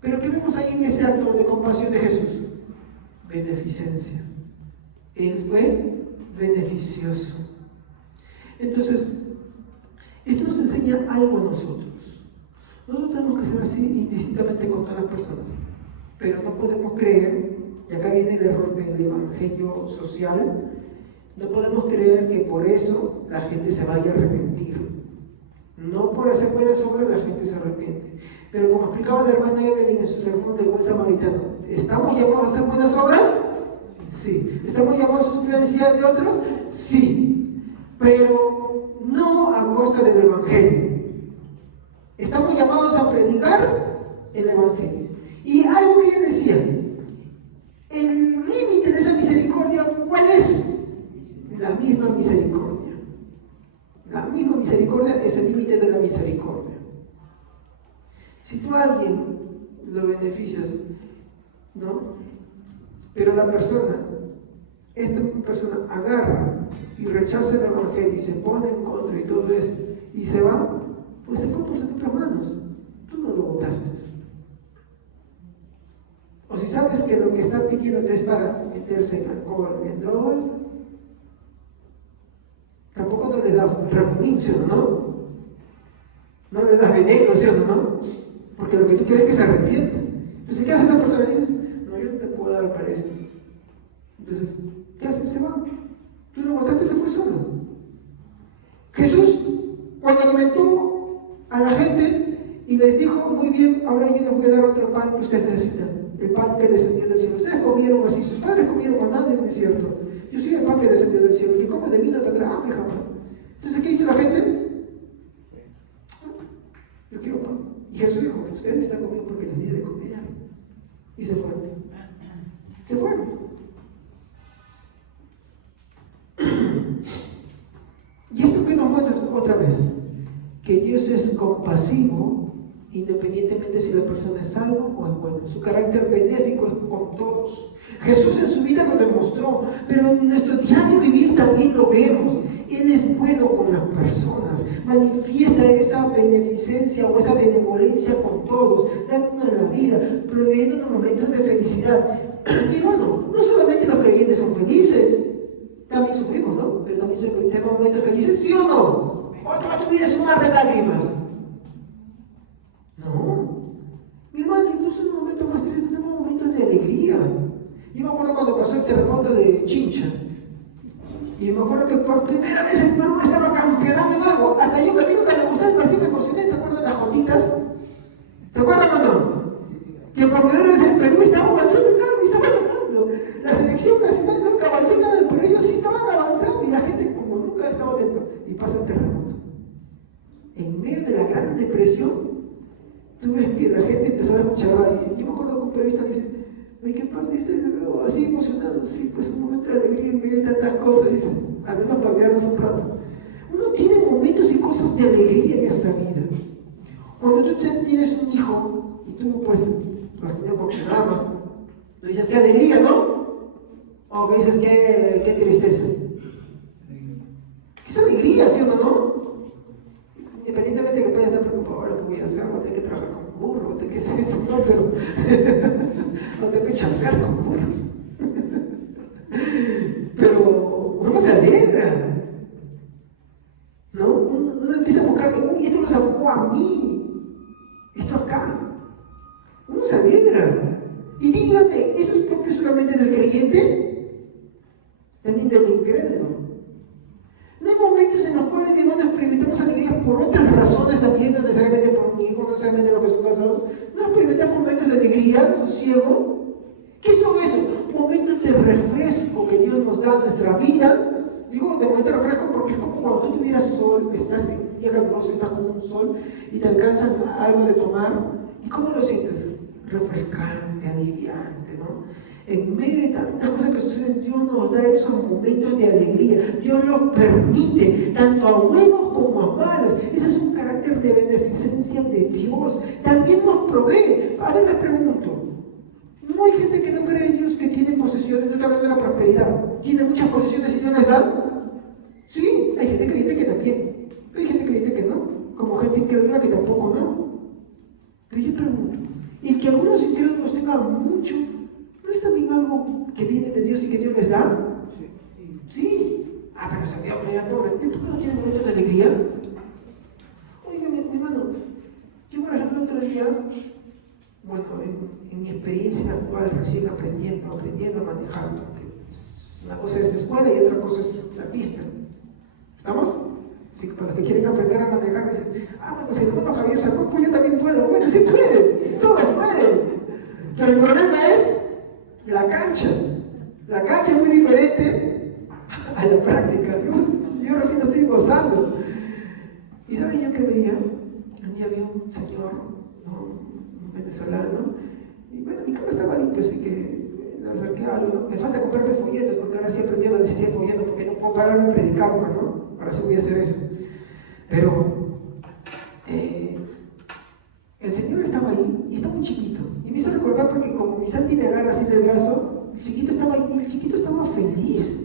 Pero ¿qué vemos ahí en ese acto de compasión de Jesús? Beneficencia. Él fue beneficioso. Entonces, esto nos enseña algo a nosotros. Nosotros tenemos que ser así indistintamente con todas las personas. Pero no podemos creer, y acá viene el error del evangelio social, no podemos creer que por eso la gente se vaya a arrepentir. No por hacer buenas obras la gente se arrepiente. Pero como explicaba la hermana Evelyn en su sermón del buen samaritano, ¿estamos llamados a hacer buenas obras? Sí. ¿Estamos llamados a sufrir la necesidad de otros? Sí. Pero no a costa del evangelio. Estamos llamados a predicar el evangelio. Y algo que ella decía, el límite de esa misericordia, ¿cuál es? La misma misericordia. La misma misericordia es el límite de la misericordia. Si tú a alguien lo beneficias, ¿no? Pero esta persona agarra y rechaza el evangelio y se pone en contra y todo esto y se va, pues se fue por sus propias manos. Tú no lo votaste. O si sabes que lo que están pidiendo es para meterse en alcohol, en drogas, tampoco no le das repugnio, ¿no? No le das veneno, ¿sí o no? Porque lo que tú quieres es que se arrepienta. Entonces, ¿qué hace esa persona? Y dice, no, yo no te puedo dar para eso. Entonces, ¿qué hace? Se va. Tú lo votaste, se fue solo. Jesús, cuando alimentó a la gente, y les dijo, muy bien, ahora yo les voy a dar otro pan que ustedes necesitan, el pan que descendió del cielo. Ustedes comieron así, sus padres comieron maná en el desierto. Yo soy el pan que descendió del cielo, el que come de mí no tendrá hambre jamás. Entonces, ¿qué dice la gente? Yo quiero pan. Y Jesús dijo, ustedes están conmigo porque les di de comer. Y se fueron. Se fueron. Y esto que nos muestra otra vez, que Dios es compasivo independientemente si la persona es salva o es buena. Su carácter benéfico es con todos. Jesús en su vida lo demostró, pero en nuestro diario vivir también lo vemos. Él es bueno con las personas, manifiesta esa beneficencia o esa benevolencia con todos, dándonos la vida, proveyéndonos momentos de felicidad. Y bueno, no solamente los creyentes son felices, también sufrimos, ¿no? Pero también tenemos momentos felices, ¿sí o no? ¿O toda tu vida es un mar de lágrimas? No. Mi hermano, incluso en los momentos más tristes tenemos momentos de alegría. Yo me acuerdo cuando pasó el terremoto de Chincha. Y me acuerdo que por primera vez el Perú estaba campeonando en algo. Hasta yo, que a mí nunca me gustaba el partido, me emocioné. ¿Se acuerdan las jotitas? ¿Se acuerdan o no? Que por primera vez el Perú estaba avanzando en algo y estaba ganando. La selección nacional nunca avanzó en nada, pero ellos sí estaban avanzando y la gente como nunca estaba atento. Y pasa el terremoto. En medio de la Gran Depresión, tú ves que la gente empezó a escuchar radio. Yo me acuerdo que un periodista dice, ay, ¿qué pasa? Estoy así emocionado. Sí, pues un momento de alegría en medio de tantas cosas, dice. A menos para cambiarnos un rato. Uno tiene momentos y cosas de alegría en esta vida. Cuando tú tienes un hijo, y tú pues lo has tenido por programas, tú dices, qué alegría, ¿no? O que dices, qué tristeza. Es alegría, ¿sí o no? Independientemente de que puedas estar preocupado, ahora qué voy a hacer, voy a tener que trabajar con burro, voy a tener que hacer esto, no, pero voy a tener que chambear con burro. Pero uno se alegra, ¿no? Uno empieza a buscarle, uy, esto me sacó a mí, esto acá. Uno se alegra. Y dígame, ¿eso es propio solamente del creyente? También del incrédulo. No hay momentos en los cuales, mi hermano, experimentamos alegría por otras razones también, no necesariamente por mi hijo, no necesariamente lo que son casados. No experimentamos momentos de alegría, sosiego. ¿Qué son esos? Momentos de refresco que Dios nos da a nuestra vida. Digo de momento de refresco porque es como cuando tú tuvieras sol, estás en día caluroso, estás con un sol y te alcanzan algo de tomar. ¿Y cómo lo sientes? Refrescante, aliviante, ¿no? En medio de tantas cosas que suceden, Dios nos da esos momentos de alegría. Dios los permite, tanto a buenos como a malos. Ese es un carácter de beneficencia de Dios. También nos provee. A ver, les pregunto. ¿No hay gente que no cree en Dios que tiene posesiones? Yo te hablo de la prosperidad. ¿Tiene muchas posesiones y Dios les da? Sí, hay gente creyente que también. Hay gente creyente que no. Como gente incrédula que tampoco no. Pero yo pregunto. ¿Y que algunos incrédulos tengan mucho? ¿No es también algo que viene de Dios y que Dios les da? Sí. Ah, pero se había poner pobre. ¿Por qué no tienen momentos de alegría? Oiga, mi hermano, yo por ejemplo otro día, bueno, en mi experiencia actual, recién aprendiendo a manejar, porque una cosa es escuela y otra cosa es la pista. ¿Estamos? Así que para los que quieren aprender a manejar, dicen, pues si el hermano Javier sacó, pues yo también puedo. Bueno, sí pueden, todos pueden. Pero el problema es la cancha. La cancha es muy diferente a la práctica. Yo recién lo estoy gozando. ¿Y saben yo qué veía? Un día había un señor, ¿no? Un venezolano, y bueno, mi cama estaba limpia, así que le acerqué a algo, ¿no? Me falta comprarme folletos, porque ahora sí he aprendido la necesidad de folletos, porque no puedo parar de predicar, ¿no? Ahora sí voy a hacer eso. Pero el señor estaba ahí y estaba muy chiquito. Y me hizo recordar porque como mi Santi me agarra así del brazo, el chiquito estaba ahí y el chiquito estaba feliz.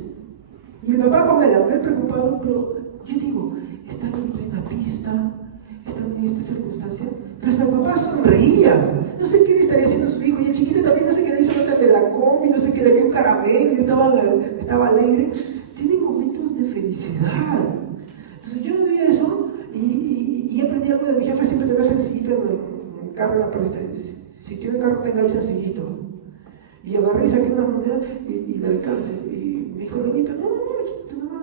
Y el papá con el preocupado, pero yo digo, están en plena pista, están en esta circunstancia, pero hasta el papá sonreía. No sé qué le estaría haciendo su hijo, y el chiquito también no sé qué le hizo de la combi, no sé qué le dio un caramelo, estaba alegre. Tienen momentos de felicidad. Entonces yo veía eso y aprendí algo de mi jefe, siempre tener sencillito en el carro, en la parte. Si tiene carro, tenga el sencillito. Y agarré y saqué una moneda y le alcancé. Y me dijo, Benito, no,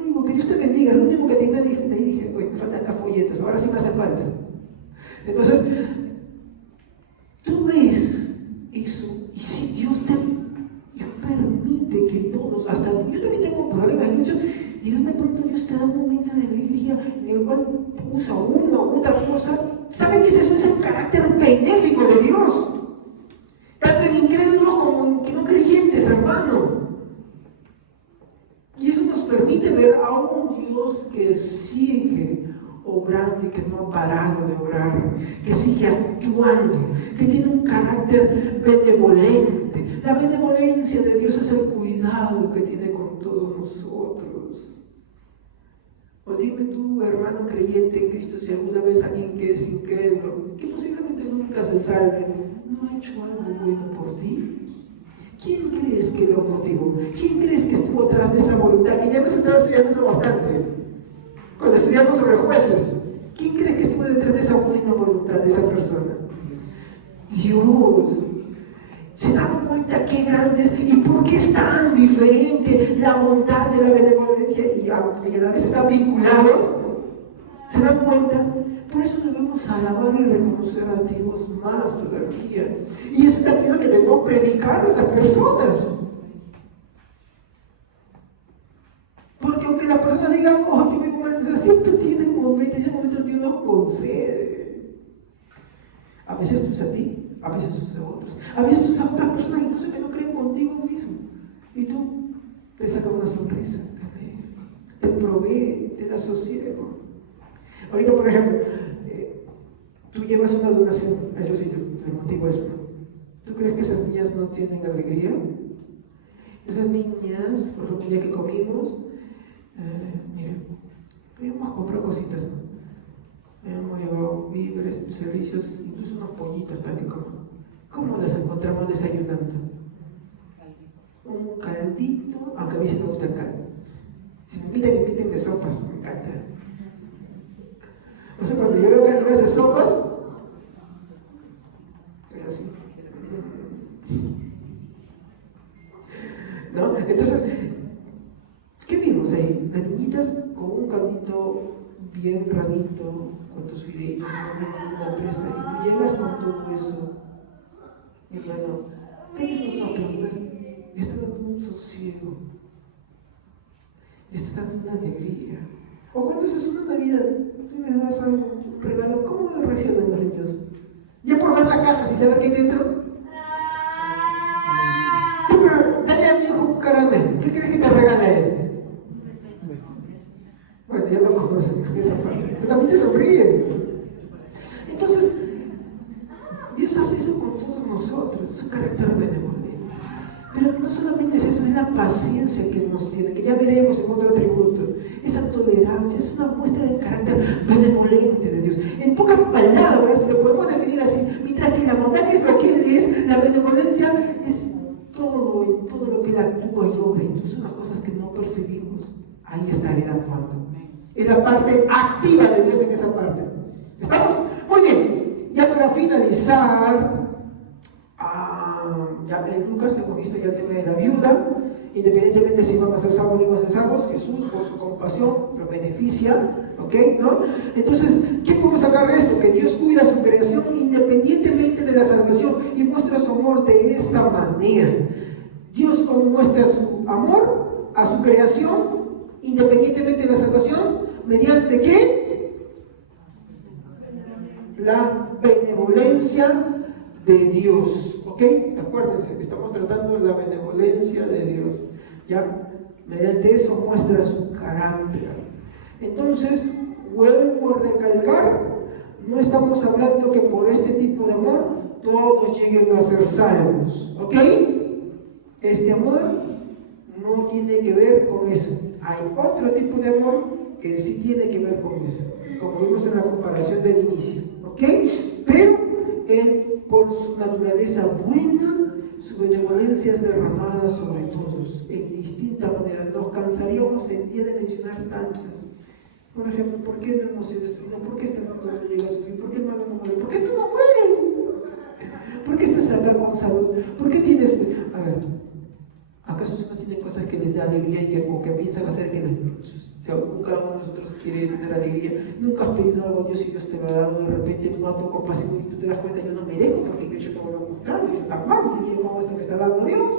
digo, que Dios te bendiga. Lo último que te dije, oye, me faltan acá folletos, ahora sí me hace falta. Entonces, tan incrédulos como que no creyentes, hermano. Y eso nos permite ver a un Dios que sigue obrando y que no ha parado de obrar, que sigue actuando, que tiene un carácter benevolente. La benevolencia de Dios es el cuidado que tiene con todos nosotros. O dime tú, hermano creyente en Cristo, si alguna vez alguien que es incrédulo, que posiblemente nunca se salve, ¿no ha hecho algo bueno por ti? ¿Quién crees que lo motivó? ¿Quién crees que estuvo atrás de esa voluntad? Que ya hemos estado estudiando eso bastante. Cuando estudiamos sobre jueces, ¿quién cree que estuvo detrás de esa buena voluntad de esa persona? Dios. ¿Se dan cuenta qué grande es? ¿Y por qué es tan diferente la bondad de la benevolencia y a la vez están vinculados? ¿Se dan cuenta? Por eso debemos alabar y reconocer a Dios más todavía. Y eso también es lo que debemos predicar a las personas. Porque aunque la persona diga, oh, yo vengo mal, siempre tiene un momento, ese momento Dios nos concede. A veces usa a ti, a veces usa a otros, a veces usa a otras personas incluso que no creen contigo mismo. Y tú te sacas una sonrisa, te provee, te da sosiego. Ahorita, por ejemplo, tú llevas una donación a esos sitios, el motivo es, ¿tú crees que esas niñas no tienen alegría? Esas niñas, por ejemplo, el día que comimos, miren, habíamos comprado cositas, ¿no? Hemos llevado víveres, servicios, incluso unos pollitos para que coman. ¿Cómo las encontramos desayunando? Un caldito, aunque a mí sí me gusta el caldo. Si me invitan, invítenme sopas, me encanta. O sea, cuando yo veo que alguien hace sopas, estoy así. ¿No? Entonces, ¿qué vimos ahí? Las niñitas con un caldito bien ranito, con tus fideitos, una presa, y tú llegas con todo eso, hermano, tienes una pregunta, y está dando un sosiego, y está dando una alegría. O cuando haces una Navidad, tú le das algo, un regalo, ¿cómo reaccionan los niños? Ya por ver la caja, si saben qué hay dentro. Sí, pero dale a mi hijo un caramelo, ¿qué crees que te regala él? Bueno, ya lo conocen esa parte. Pero también te sonríe. Entonces, Dios hace eso con todos nosotros, es un carácter benevolente. Pero no solamente es eso, es la paciencia que nos tiene, que ya veremos en otro atributo. Esa tolerancia es una muestra del carácter benevolente de Dios. En pocas palabras, lo podemos definir así, mientras que la bondad es lo que Él es, la benevolencia es todo, en todo lo que Él actúa y obra, incluso las cosas que no percibimos. Ahí está Él actuando. Es la parte activa de Dios en esa parte. ¿Estamos? Muy bien. Ya para finalizar, ya en Lucas hemos visto ya el tema de la viuda. Independientemente si van a ser salvos o no van a ser salvos, Jesús por su compasión los beneficia, ¿ok? ¿No? Entonces, ¿qué podemos sacar de esto? Que Dios cuida su creación independientemente de la salvación y muestra su amor de esta manera. Dios como muestra su amor a su creación independientemente de la salvación, ¿mediante qué? La benevolencia de Dios, ¿ok? Acuérdense, estamos tratando de la benevolencia de Dios, ¿ya? Mediante eso muestra su carácter. Entonces, vuelvo a recalcar, no estamos hablando que por este tipo de amor todos lleguen a ser salvos, ¿ok? Este amor no tiene que ver con eso. Hay otro tipo de amor que sí tiene que ver con eso, como vimos en la comparación del inicio, ¿ok? Pero Él, por su naturaleza buena, su benevolencia es derramada sobre todos, en distintas maneras. Nos cansaríamos el día de mencionar tantas. Por ejemplo, ¿por qué no hemos sido destruidos? ¿Por qué este mundo no llega a sufrir? ¿Por qué el malo no muere? ¿Por qué tú no mueres? ¿Por qué estás acá con salud? ¿Por qué tienes...? A ver, ¿acaso no tienen cosas que les da alegría y o que piensan hacer que si cada uno de nosotros quiere tener alegría? Nunca has pedido algo a Dios y Dios te va a dar, de repente un acto compasivo y tú te das cuenta, yo no merezco porque yo tengo lo contrario, yo tan mal y yo como esto me está dando Dios.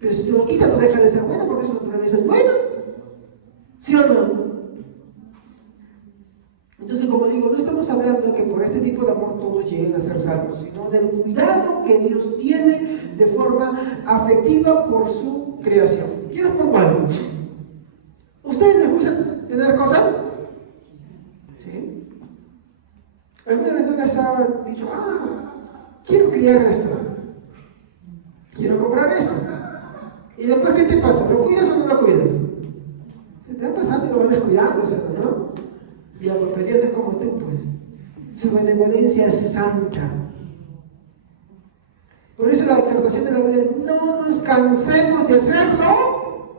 Pero si tú lo quitas, no deja de ser buena porque su naturaleza es buena. ¿Sí o no? Entonces, como digo, no estamos hablando de que por este tipo de amor todos lleguen a ser salvos, sino del cuidado que Dios tiene de forma afectiva por su creación. Yo les pongo algo. ¿Ustedes les gusta tener cosas? ¿Sí? ¿Alguna vez no les ha dicho, quiero criar esto, quiero comprar esto? ¿Y después qué te pasa? ¿Lo cuidas o no lo cuidas? Se te va pasando y lo vas descuidando, ¿no? Y a porque Dios no es como tú, pues. Su benevolencia es santa. Por eso la exhortación de la Biblia, no nos cansemos de hacerlo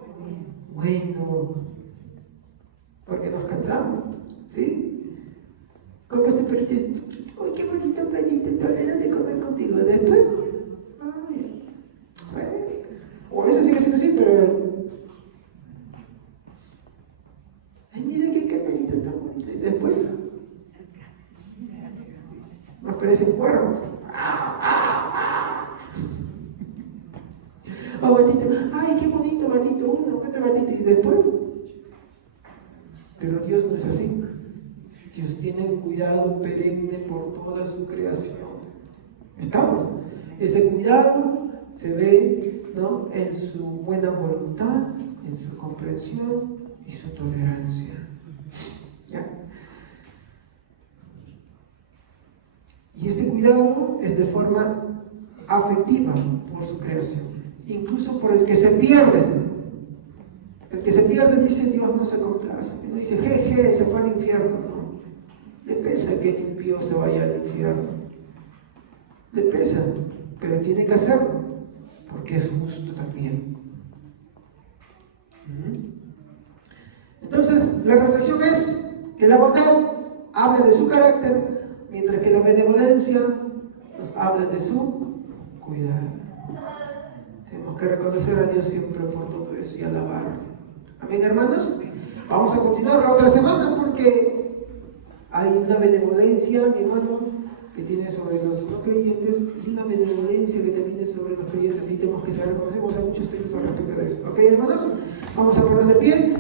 bueno, porque nos cansamos, ¿sí? Como este perrito dice, uy, qué bonito perrito, tolera de comer contigo. Después, bueno, o a veces sigue siendo así, pero ay, mira qué canalito tan bonito. Y después nos parecen cuervos. Oh, gatito, ay, qué bonito gatito uno, otro gatito, y después. Pero Dios no es así. Dios tiene un cuidado perenne por toda su creación. ¿Estamos? Ese cuidado se ve, ¿no?, en su buena voluntad, en su comprensión y su tolerancia. ¿Ya? Y este cuidado es de forma afectiva por su creación, incluso por el que se pierde. El que se pierde dice, Dios no se complace. No dice, jeje, se fue al infierno. No. Le pesa que el impío se vaya al infierno. Le pesa, pero tiene que hacerlo, porque es justo también. Entonces, la reflexión es que la bondad habla de su carácter, mientras que la benevolencia nos habla de su cuidado. Tenemos que reconocer a Dios siempre por todo eso y alabarlo. Amén, hermanos. Vamos a continuar la otra semana porque hay una benevolencia, mi hermano, que tiene sobre los no creyentes y una benevolencia que también es sobre los creyentes y tenemos que saber reconocer. Hay muchos textos al respecto de eso. ¿Ok, hermanos? Vamos a poner de pie.